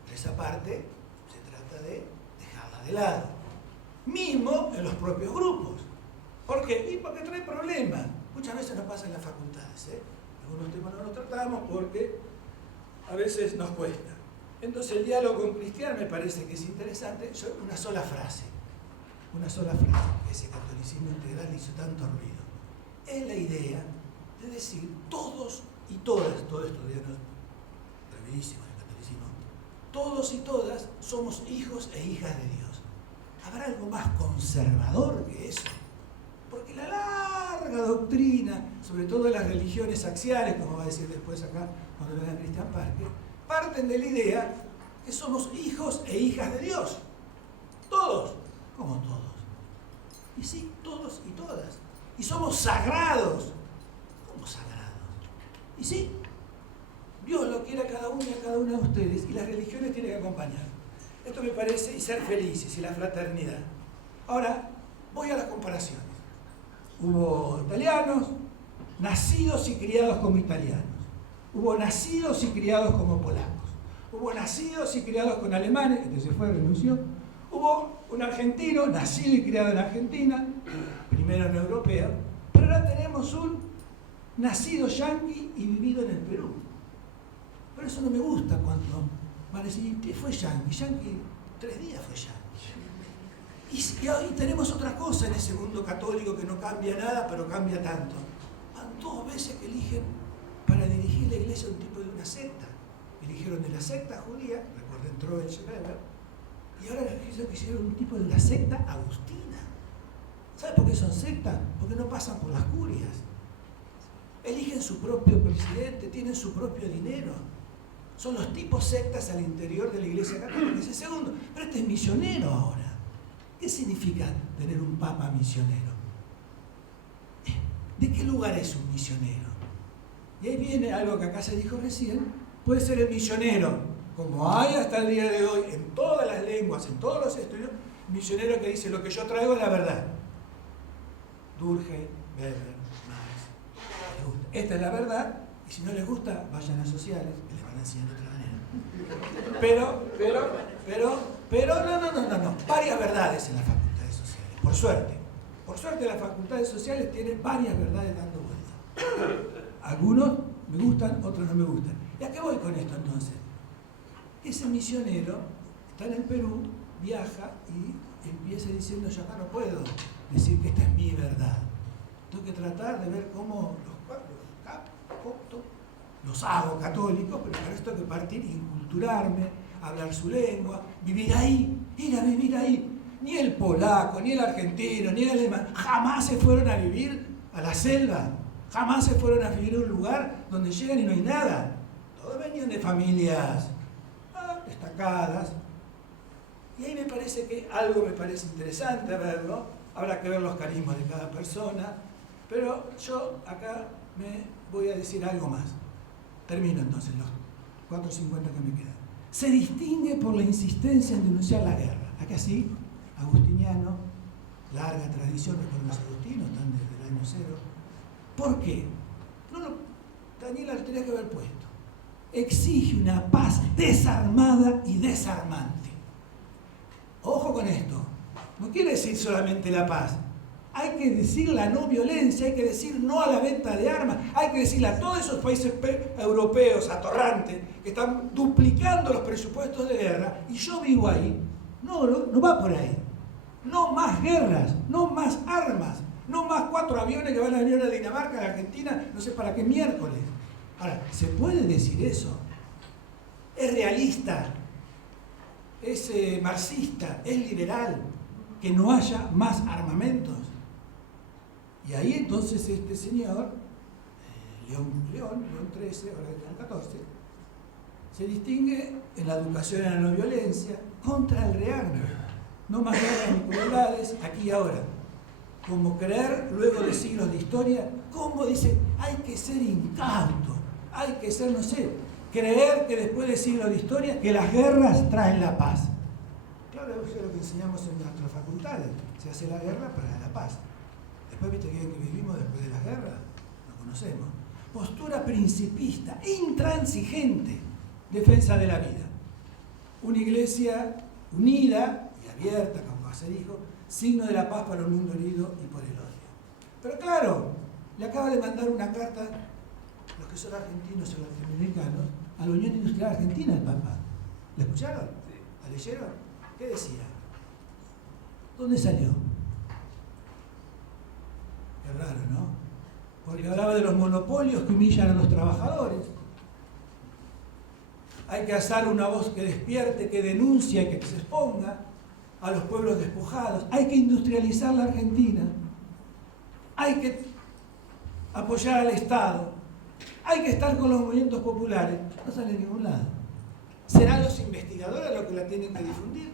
Por esa parte se trata de dejarla de lado. Mismo en los propios grupos. ¿Por qué? Y porque trae problemas. Muchas veces nos pasa en las facultades. Algunos temas no los tratamos porque a veces nos cuesta. Entonces el diálogo con Cristian me parece que es interesante. Una sola frase, que ese catolicismo integral hizo tanto ruido. Es la idea de decir todos y todas, todos estos diálogos brevísimos del catolicismo, todos y todas somos hijos e hijas de Dios. ¿Habrá algo más conservador que eso? Porque la larga doctrina, sobre todo de las religiones axiales, como va a decir después acá cuando venga Cristian Parque, parten de la idea que somos hijos e hijas de Dios. Todos. ¿Cómo todos? Y sí, todos y todas. Y somos sagrados. ¿Cómo sagrados? Y sí, Dios lo quiere a cada uno y a cada una de ustedes y las religiones tienen que acompañar. Esto me parece, y ser felices, y la fraternidad. Ahora, voy a las comparaciones. Hubo italianos, nacidos y criados como italianos. Hubo nacidos y criados como polacos. Hubo nacidos y criados con alemanes, que se fue, renunció. Hubo un argentino, nacido y criado en Argentina, primero en europeo, pero ahora tenemos un nacido yanqui y vivido en el Perú. Pero eso no me gusta cuando van a decir, ¿qué fue yanqui? Yanqui 3 días fue yanqui. Y hoy tenemos otra cosa en ese mundo católico que no cambia nada, pero cambia tanto. Van 2 veces que eligen para dirigir la iglesia un tipo de una secta. Eligieron de la secta judía, recuerden Troel Schreiber, y ahora quisieron un tipo de la secta agustina. ¿Saben por qué son sectas? Porque no pasan por las curias. Eligen su propio presidente, tienen su propio dinero. Son los tipos sectas al interior de la iglesia católica. Es el segundo. Pero este es misionero ahora. ¿Qué significa tener un papa misionero? ¿de qué lugar es un misionero? Y ahí viene algo que acá se dijo recién, puede ser el misionero, como hay hasta el día de hoy, en todas las lenguas, en todos los estudios, misionero que dice, lo que yo traigo es la verdad. Durkheim, Weber, Marx, les gusta. Esta es la verdad, y si no les gusta, vayan a sociales, que les van a enseñar de otra manera. Pero, no. Varias verdades en las facultades sociales, por suerte. Por suerte las facultades sociales tienen varias verdades dando vuelta. Algunos me gustan, otros no me gustan. ¿Y a qué voy con esto entonces? Ese misionero está en el Perú, viaja y empieza diciendo, yo acá no puedo decir que esta es mi verdad. Tengo que tratar de ver cómo los hago católicos, pero para esto tengo que partir y inculturarme, hablar su lengua, vivir ahí, ir a vivir ahí. Ni el polaco, ni el argentino, ni el alemán, jamás se fueron a vivir a la selva, jamás se fueron a vivir a un lugar donde llegan y no hay nada. Todos venían de familias destacadas. Y ahí me parece que algo me parece interesante verlo, habrá que ver los carismas de cada persona, pero yo acá me voy a decir algo más. Termino entonces los 4:50 que me quedan. Se distingue por la insistencia en denunciar la guerra. Acá sí, agustiniano, larga tradición, recuerdo los agustinos, están desde el año 0. ¿Por qué? Daniela lo tenía que haber puesto. Exige una paz desarmada y desarmante. Ojo con esto. No quiere decir solamente la paz. Hay que decir la no violencia, hay que decir no a la venta de armas, hay que decirle a todos esos países europeos atorrantes que están duplicando los presupuestos de guerra, y yo vivo ahí. No va por ahí. No más guerras, no más armas, no más 4 aviones que van a venir a Dinamarca, a Argentina, no sé para qué miércoles. Ahora, ¿se puede decir eso? ¿Es realista? ¿Es marxista? ¿Es liberal? Que no haya más armamentos. Y ahí entonces este señor, León XIII, ahora León XIV, se distingue en la educación en la no violencia contra el rearme. No más guerras ni crueldades, aquí y ahora. Como creer luego de siglos de historia, como dice, hay que ser incauto, hay que ser, no sé, creer que después de siglos de historia, que las guerras traen la paz. Claro, eso es lo que enseñamos en nuestras facultades, se hace la guerra para la paz. Después, viste que vivimos después de las guerras, lo conocemos. Postura principista, intransigente, defensa de la vida. Una iglesia unida y abierta, como se dijo, signo de la paz para el mundo herido y por el odio. Pero claro, le acaba de mandar una carta, los que son argentinos o latinoamericanos, a la Unión Industrial Argentina, el Papa. ¿La escucharon? Sí. ¿La leyeron? ¿Qué decía? ¿Dónde salió? Qué raro, ¿no? Porque hablaba de los monopolios que humillan a los trabajadores. Hay que alzar una voz que despierte, que denuncie y que se exponga a los pueblos despojados. Hay que industrializar la Argentina. Hay que apoyar al Estado. Hay que estar con los movimientos populares. No sale de ningún lado. ¿Serán los investigadores los que la tienen que difundir?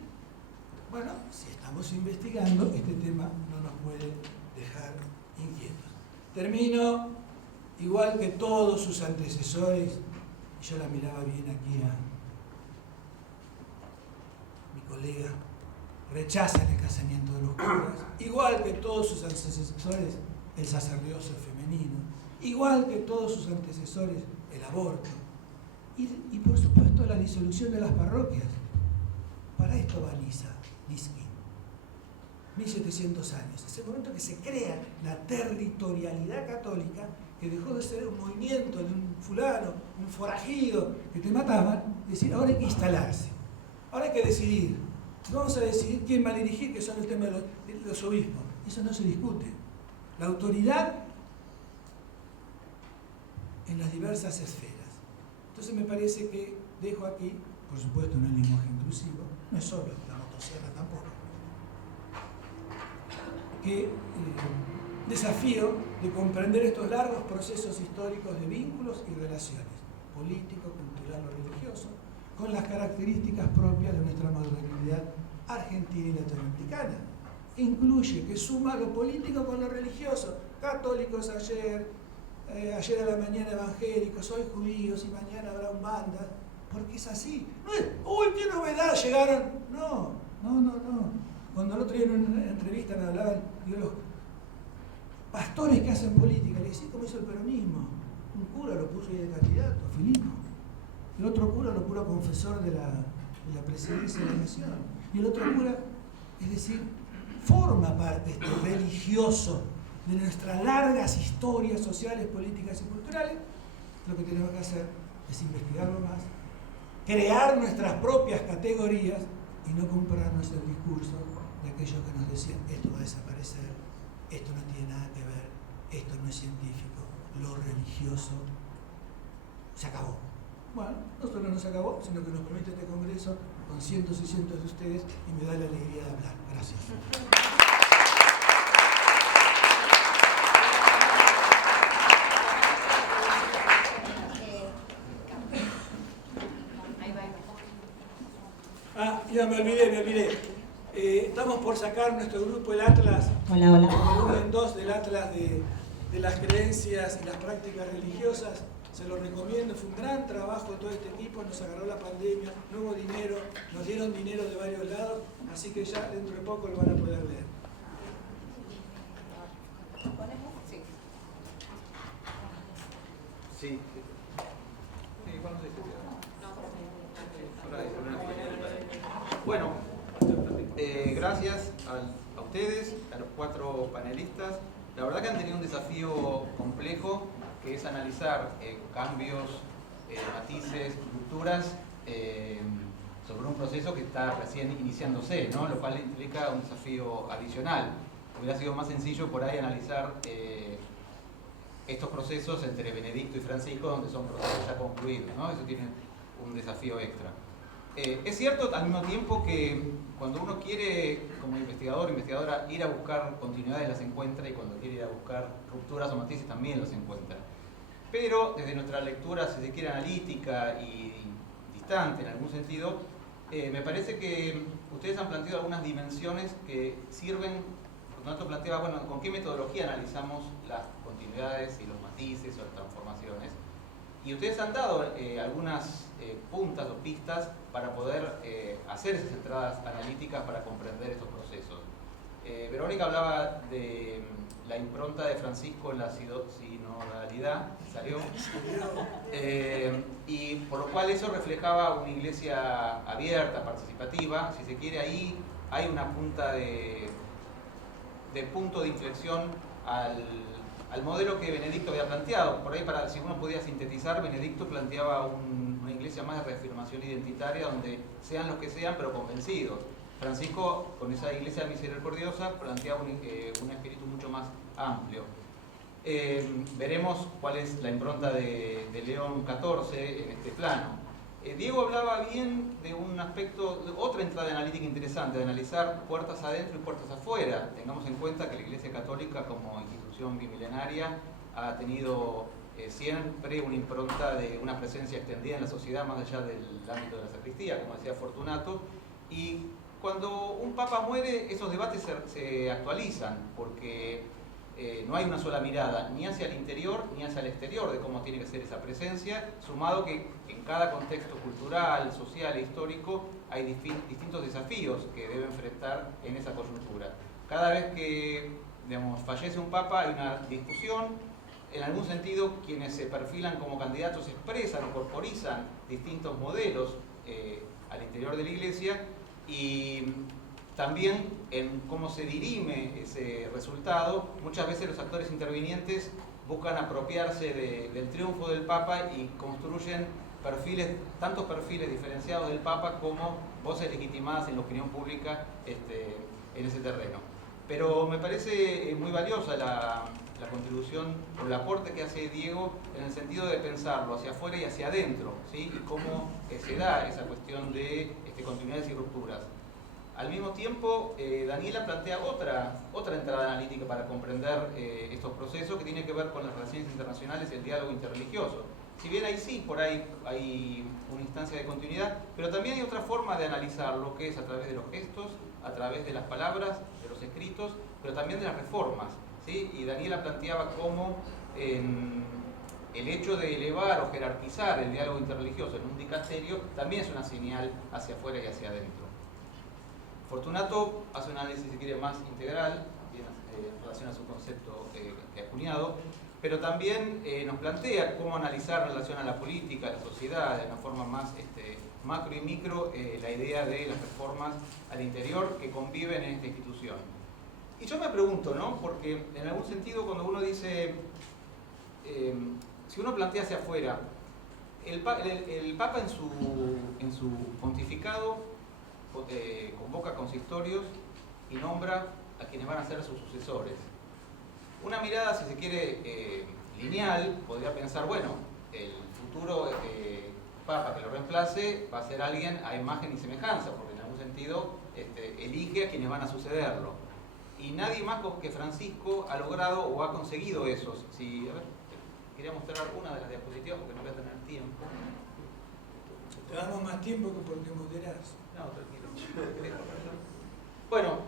Bueno, si estamos investigando, este tema no nos puede dejar inquietos. Termino, igual que todos sus antecesores, y yo la miraba bien aquí a mi colega, rechazan el casamiento de los curas, igual que todos sus antecesores, el sacerdocio femenino, igual que todos sus antecesores, el aborto, y por supuesto la disolución de las parroquias. Para esto va Liski. 1700 años. Es el momento que se crea la territorialidad católica, que dejó de ser un movimiento de un fulano, un forajido, que te mataban, decir, ahora hay que instalarse, ahora hay que decidir. Vamos a decidir quién va a dirigir, que son el tema de los obispos. Eso no se discute. La autoridad en las diversas esferas. Entonces me parece que dejo aquí, por supuesto no es lenguaje inclusivo, no es solo la motosierra tampoco, que desafío de comprender estos largos procesos históricos de vínculos y relaciones, político, cultural o religioso, con las características propias de nuestra modernidad argentina y latinoamericana. Que incluye, que suma lo político con lo religioso, católicos ayer, ayer a la mañana evangélicos, hoy judíos y mañana habrá bandas, porque es así. No es, uy, qué novedad, llegaron. No. Cuando el otro día en una entrevista me hablaban de los pastores que hacen política, le decía cómo hizo el peronismo. Un cura lo puso ahí de candidato, Filipo. El otro cura lo puso confesor de la presidencia de la nación. Y el otro cura, es decir, forma parte este religioso de nuestras largas historias sociales, políticas y culturales. Lo que tenemos que hacer es investigarlo más, crear nuestras propias categorías y no comprarnos el discurso de aquellos que nos decían esto va a desaparecer, esto no tiene nada que ver, esto no es científico, lo religioso se acabó. Bueno, no solo no se acabó, sino que nos permite este congreso con cientos y cientos de ustedes y me da la alegría de hablar. Gracias. Ya me olvidé. Estamos por sacar nuestro grupo, el Atlas. Hola. El volumen 2 del Atlas de las creencias y las prácticas religiosas. Se lo recomiendo, fue un gran trabajo de todo este equipo, nos agarró la pandemia, no hubo dinero, nos dieron dinero de varios lados, así que ya dentro de poco lo van a poder leer. Sí. Bueno, gracias a ustedes, a los 4 panelistas. La verdad que han tenido un desafío complejo, que es analizar cambios, matices, rupturas sobre un proceso que está recién iniciándose, ¿no? Lo cual implica un desafío adicional. Hubiera sido más sencillo por ahí analizar estos procesos entre Benedicto y Francisco, donde son procesos ya concluidos, ¿no? Eso tiene un desafío extra. Es cierto al mismo tiempo que cuando uno quiere, como investigador o investigadora, ir a buscar continuidades las encuentra, y cuando quiere ir a buscar rupturas o matices también los encuentra. Pero desde nuestra lectura, si se quiere, analítica y distante en algún sentido, me parece que ustedes han planteado algunas dimensiones que sirven. Nosotros planteaba, bueno, ¿con qué metodología analizamos las continuidades y los matices o las transformaciones? Y ustedes han dado algunas puntas o pistas para poder hacer esas entradas analíticas para comprender estos procesos. Verónica hablaba de la impronta de Francisco en la sinodalidad, salió, y por lo cual eso reflejaba una iglesia abierta, participativa. Si se quiere, ahí hay una punta de punto de inflexión al modelo que Benedicto había planteado. Por ahí, si uno podía sintetizar, Benedicto planteaba una iglesia más de reafirmación identitaria, donde sean los que sean, pero convencidos. Francisco, con esa iglesia misericordiosa, planteaba un espíritu mucho más amplio. Veremos cuál es la impronta de León XIV en este plano. Diego hablaba bien de un aspecto, otra entrada analítica interesante, de analizar puertas adentro y puertas afuera. Tengamos en cuenta que la Iglesia Católica, como institución bimilenaria, ha tenido siempre una impronta de una presencia extendida en la sociedad más allá del ámbito de la sacristía, como decía Fortunato, y cuando un papa muere, esos debates se actualizan, porque no hay una sola mirada, ni hacia el interior ni hacia el exterior de cómo tiene que ser esa presencia, sumado que en cada contexto cultural, social e histórico hay distintos desafíos que debe enfrentar en esa coyuntura. Cada vez que, fallece un papa hay una discusión. En algún sentido, quienes se perfilan como candidatos expresan o corporizan distintos modelos al interior de la Iglesia, y también en cómo se dirime ese resultado. Muchas veces los actores intervinientes buscan apropiarse del triunfo del Papa y construyen tantos perfiles diferenciados del Papa como voces legitimadas en la opinión pública en ese terreno. Pero me parece muy valiosa la contribución o el aporte que hace Diego en el sentido de pensarlo hacia afuera y hacia adentro, ¿sí? Y cómo se da esa cuestión de continuidades y rupturas. Al mismo tiempo, Daniela plantea otra entrada analítica para comprender estos procesos, que tiene que ver con las relaciones internacionales y el diálogo interreligioso. Si bien ahí sí, por ahí hay una instancia de continuidad, pero también hay otra forma de analizarlo, que es a través de los gestos, a través de las palabras, de los escritos, pero también de las reformas. ¿sí? Y Daniela planteaba cómo el hecho de elevar o jerarquizar el diálogo interreligioso en un dicasterio también es una señal hacia afuera y hacia adentro. Fortunato hace un análisis, si quiere, más integral, bien, en relación a su concepto que ha acuñado, pero también nos plantea cómo analizar en relación a la política, a la sociedad, de una forma más macro y micro, la idea de las reformas al interior que conviven en esta institución. Y yo me pregunto, ¿no? Porque en algún sentido cuando uno dice, si uno plantea hacia afuera, el Papa en su pontificado convoca consistorios y nombra a quienes van a ser sus sucesores. Una mirada, si se quiere, lineal, podría pensar, bueno, el futuro Papa que lo reemplace va a ser alguien a imagen y semejanza, porque en algún sentido elige a quienes van a sucederlo. Y nadie más que Francisco ha logrado o ha conseguido eso. Si, a ver, quería mostrar una de las diapositivas porque no voy a tener tiempo. Te damos más tiempo que porque moderás. No, tranquilo. Bueno,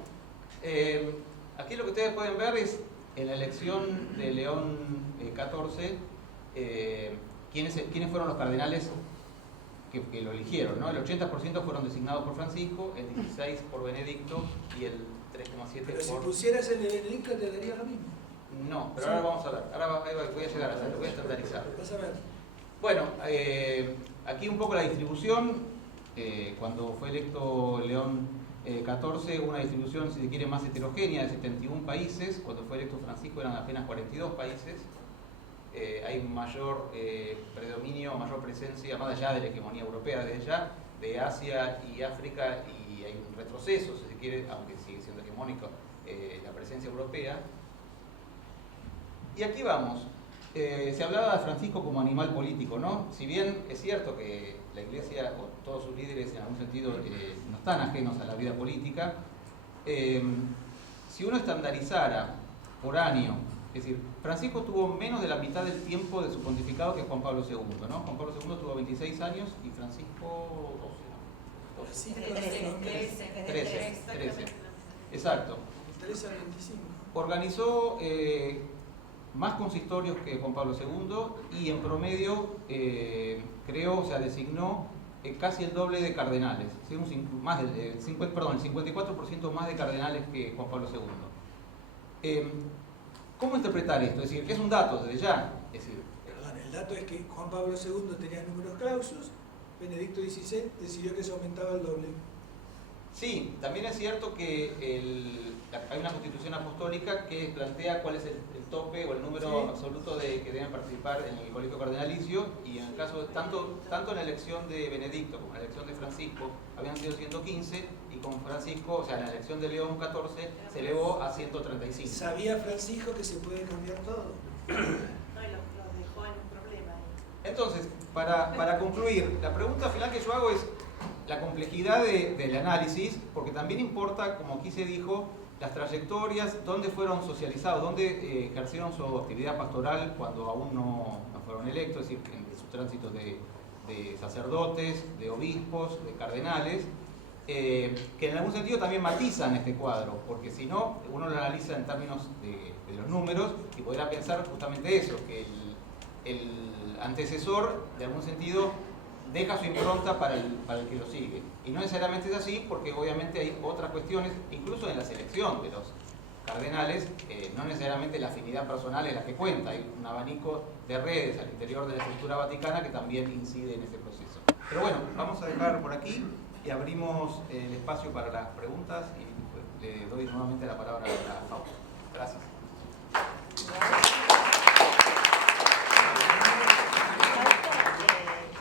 aquí lo que ustedes pueden ver es en la elección de León XIV, quiénes fueron los cardenales que lo eligieron, ¿no? El 80% fueron designados por Francisco, el 16% por Benedicto y el 3,7% Pero si por... pusieras el de Benedicto te daría lo mismo. No, pero Sí. ahora vamos a ver, ahora voy a llegar a hacerlo, voy a estandarizar. Vas a ver. Bueno, aquí un poco la distribución, cuando fue electo León XIV, hubo una distribución, si se quiere, más heterogénea de 71 países, cuando fue electo Francisco eran apenas 42 países. Hay mayor predominio, mayor presencia, más allá de la hegemonía europea desde ya, de Asia y África, y hay un retroceso, si se quiere, aunque sigue siendo hegemónico, la presencia europea. Y aquí vamos. Se hablaba de Francisco como animal político, ¿no? Si bien es cierto que la Iglesia, o todos sus líderes en algún sentido, no están ajenos a la vida política, si uno estandarizara por año, es decir, Francisco tuvo menos de la mitad del tiempo de su pontificado que Juan Pablo II, ¿no? Juan Pablo II tuvo 26 años y Francisco 12, ¿no? 13. Exacto. 13 a 25. Organizó más consistorios que Juan Pablo II y en promedio creó, o sea, designó casi el doble de cardenales, ¿sí? El 54% más de cardenales que Juan Pablo II. ¿Cómo interpretar esto? Es decir, es un dato desde ya. Es decir, Perdón, el dato es que Juan Pablo II tenía números clausus, Benedicto XVI decidió que se aumentaba el doble. sí, también es cierto que hay una constitución apostólica que plantea cuál es el tope o el número absoluto de que deben participar en el colegio cardenalicio, y en el caso de tanto en la elección de Benedicto como en la elección de Francisco habían sido 115, y con Francisco, o sea, en la elección de León XIV se elevó a 135. Sabía Francisco que se puede cambiar todo. No, y los dejó en un problema. Entonces, para concluir, la pregunta final que yo hago es la complejidad del análisis, porque también importa, como aquí se dijo, las trayectorias, dónde fueron socializados, dónde ejercieron su actividad pastoral cuando aún no fueron electos, es decir, en sus tránsitos de sacerdotes, de obispos, de cardenales, que en algún sentido también matizan este cuadro, porque si no, uno lo analiza en términos de los números y podrá pensar justamente eso, que el antecesor, de algún sentido, deja su impronta para el que lo sigue. Y no necesariamente es así, porque obviamente hay otras cuestiones, incluso en la selección de los cardenales, no necesariamente la afinidad personal es la que cuenta, hay un abanico de redes al interior de la estructura vaticana que también incide en ese proceso. Pero bueno, vamos a dejar por aquí y abrimos el espacio para las preguntas, y le doy nuevamente la palabra a Fausto. Gracias.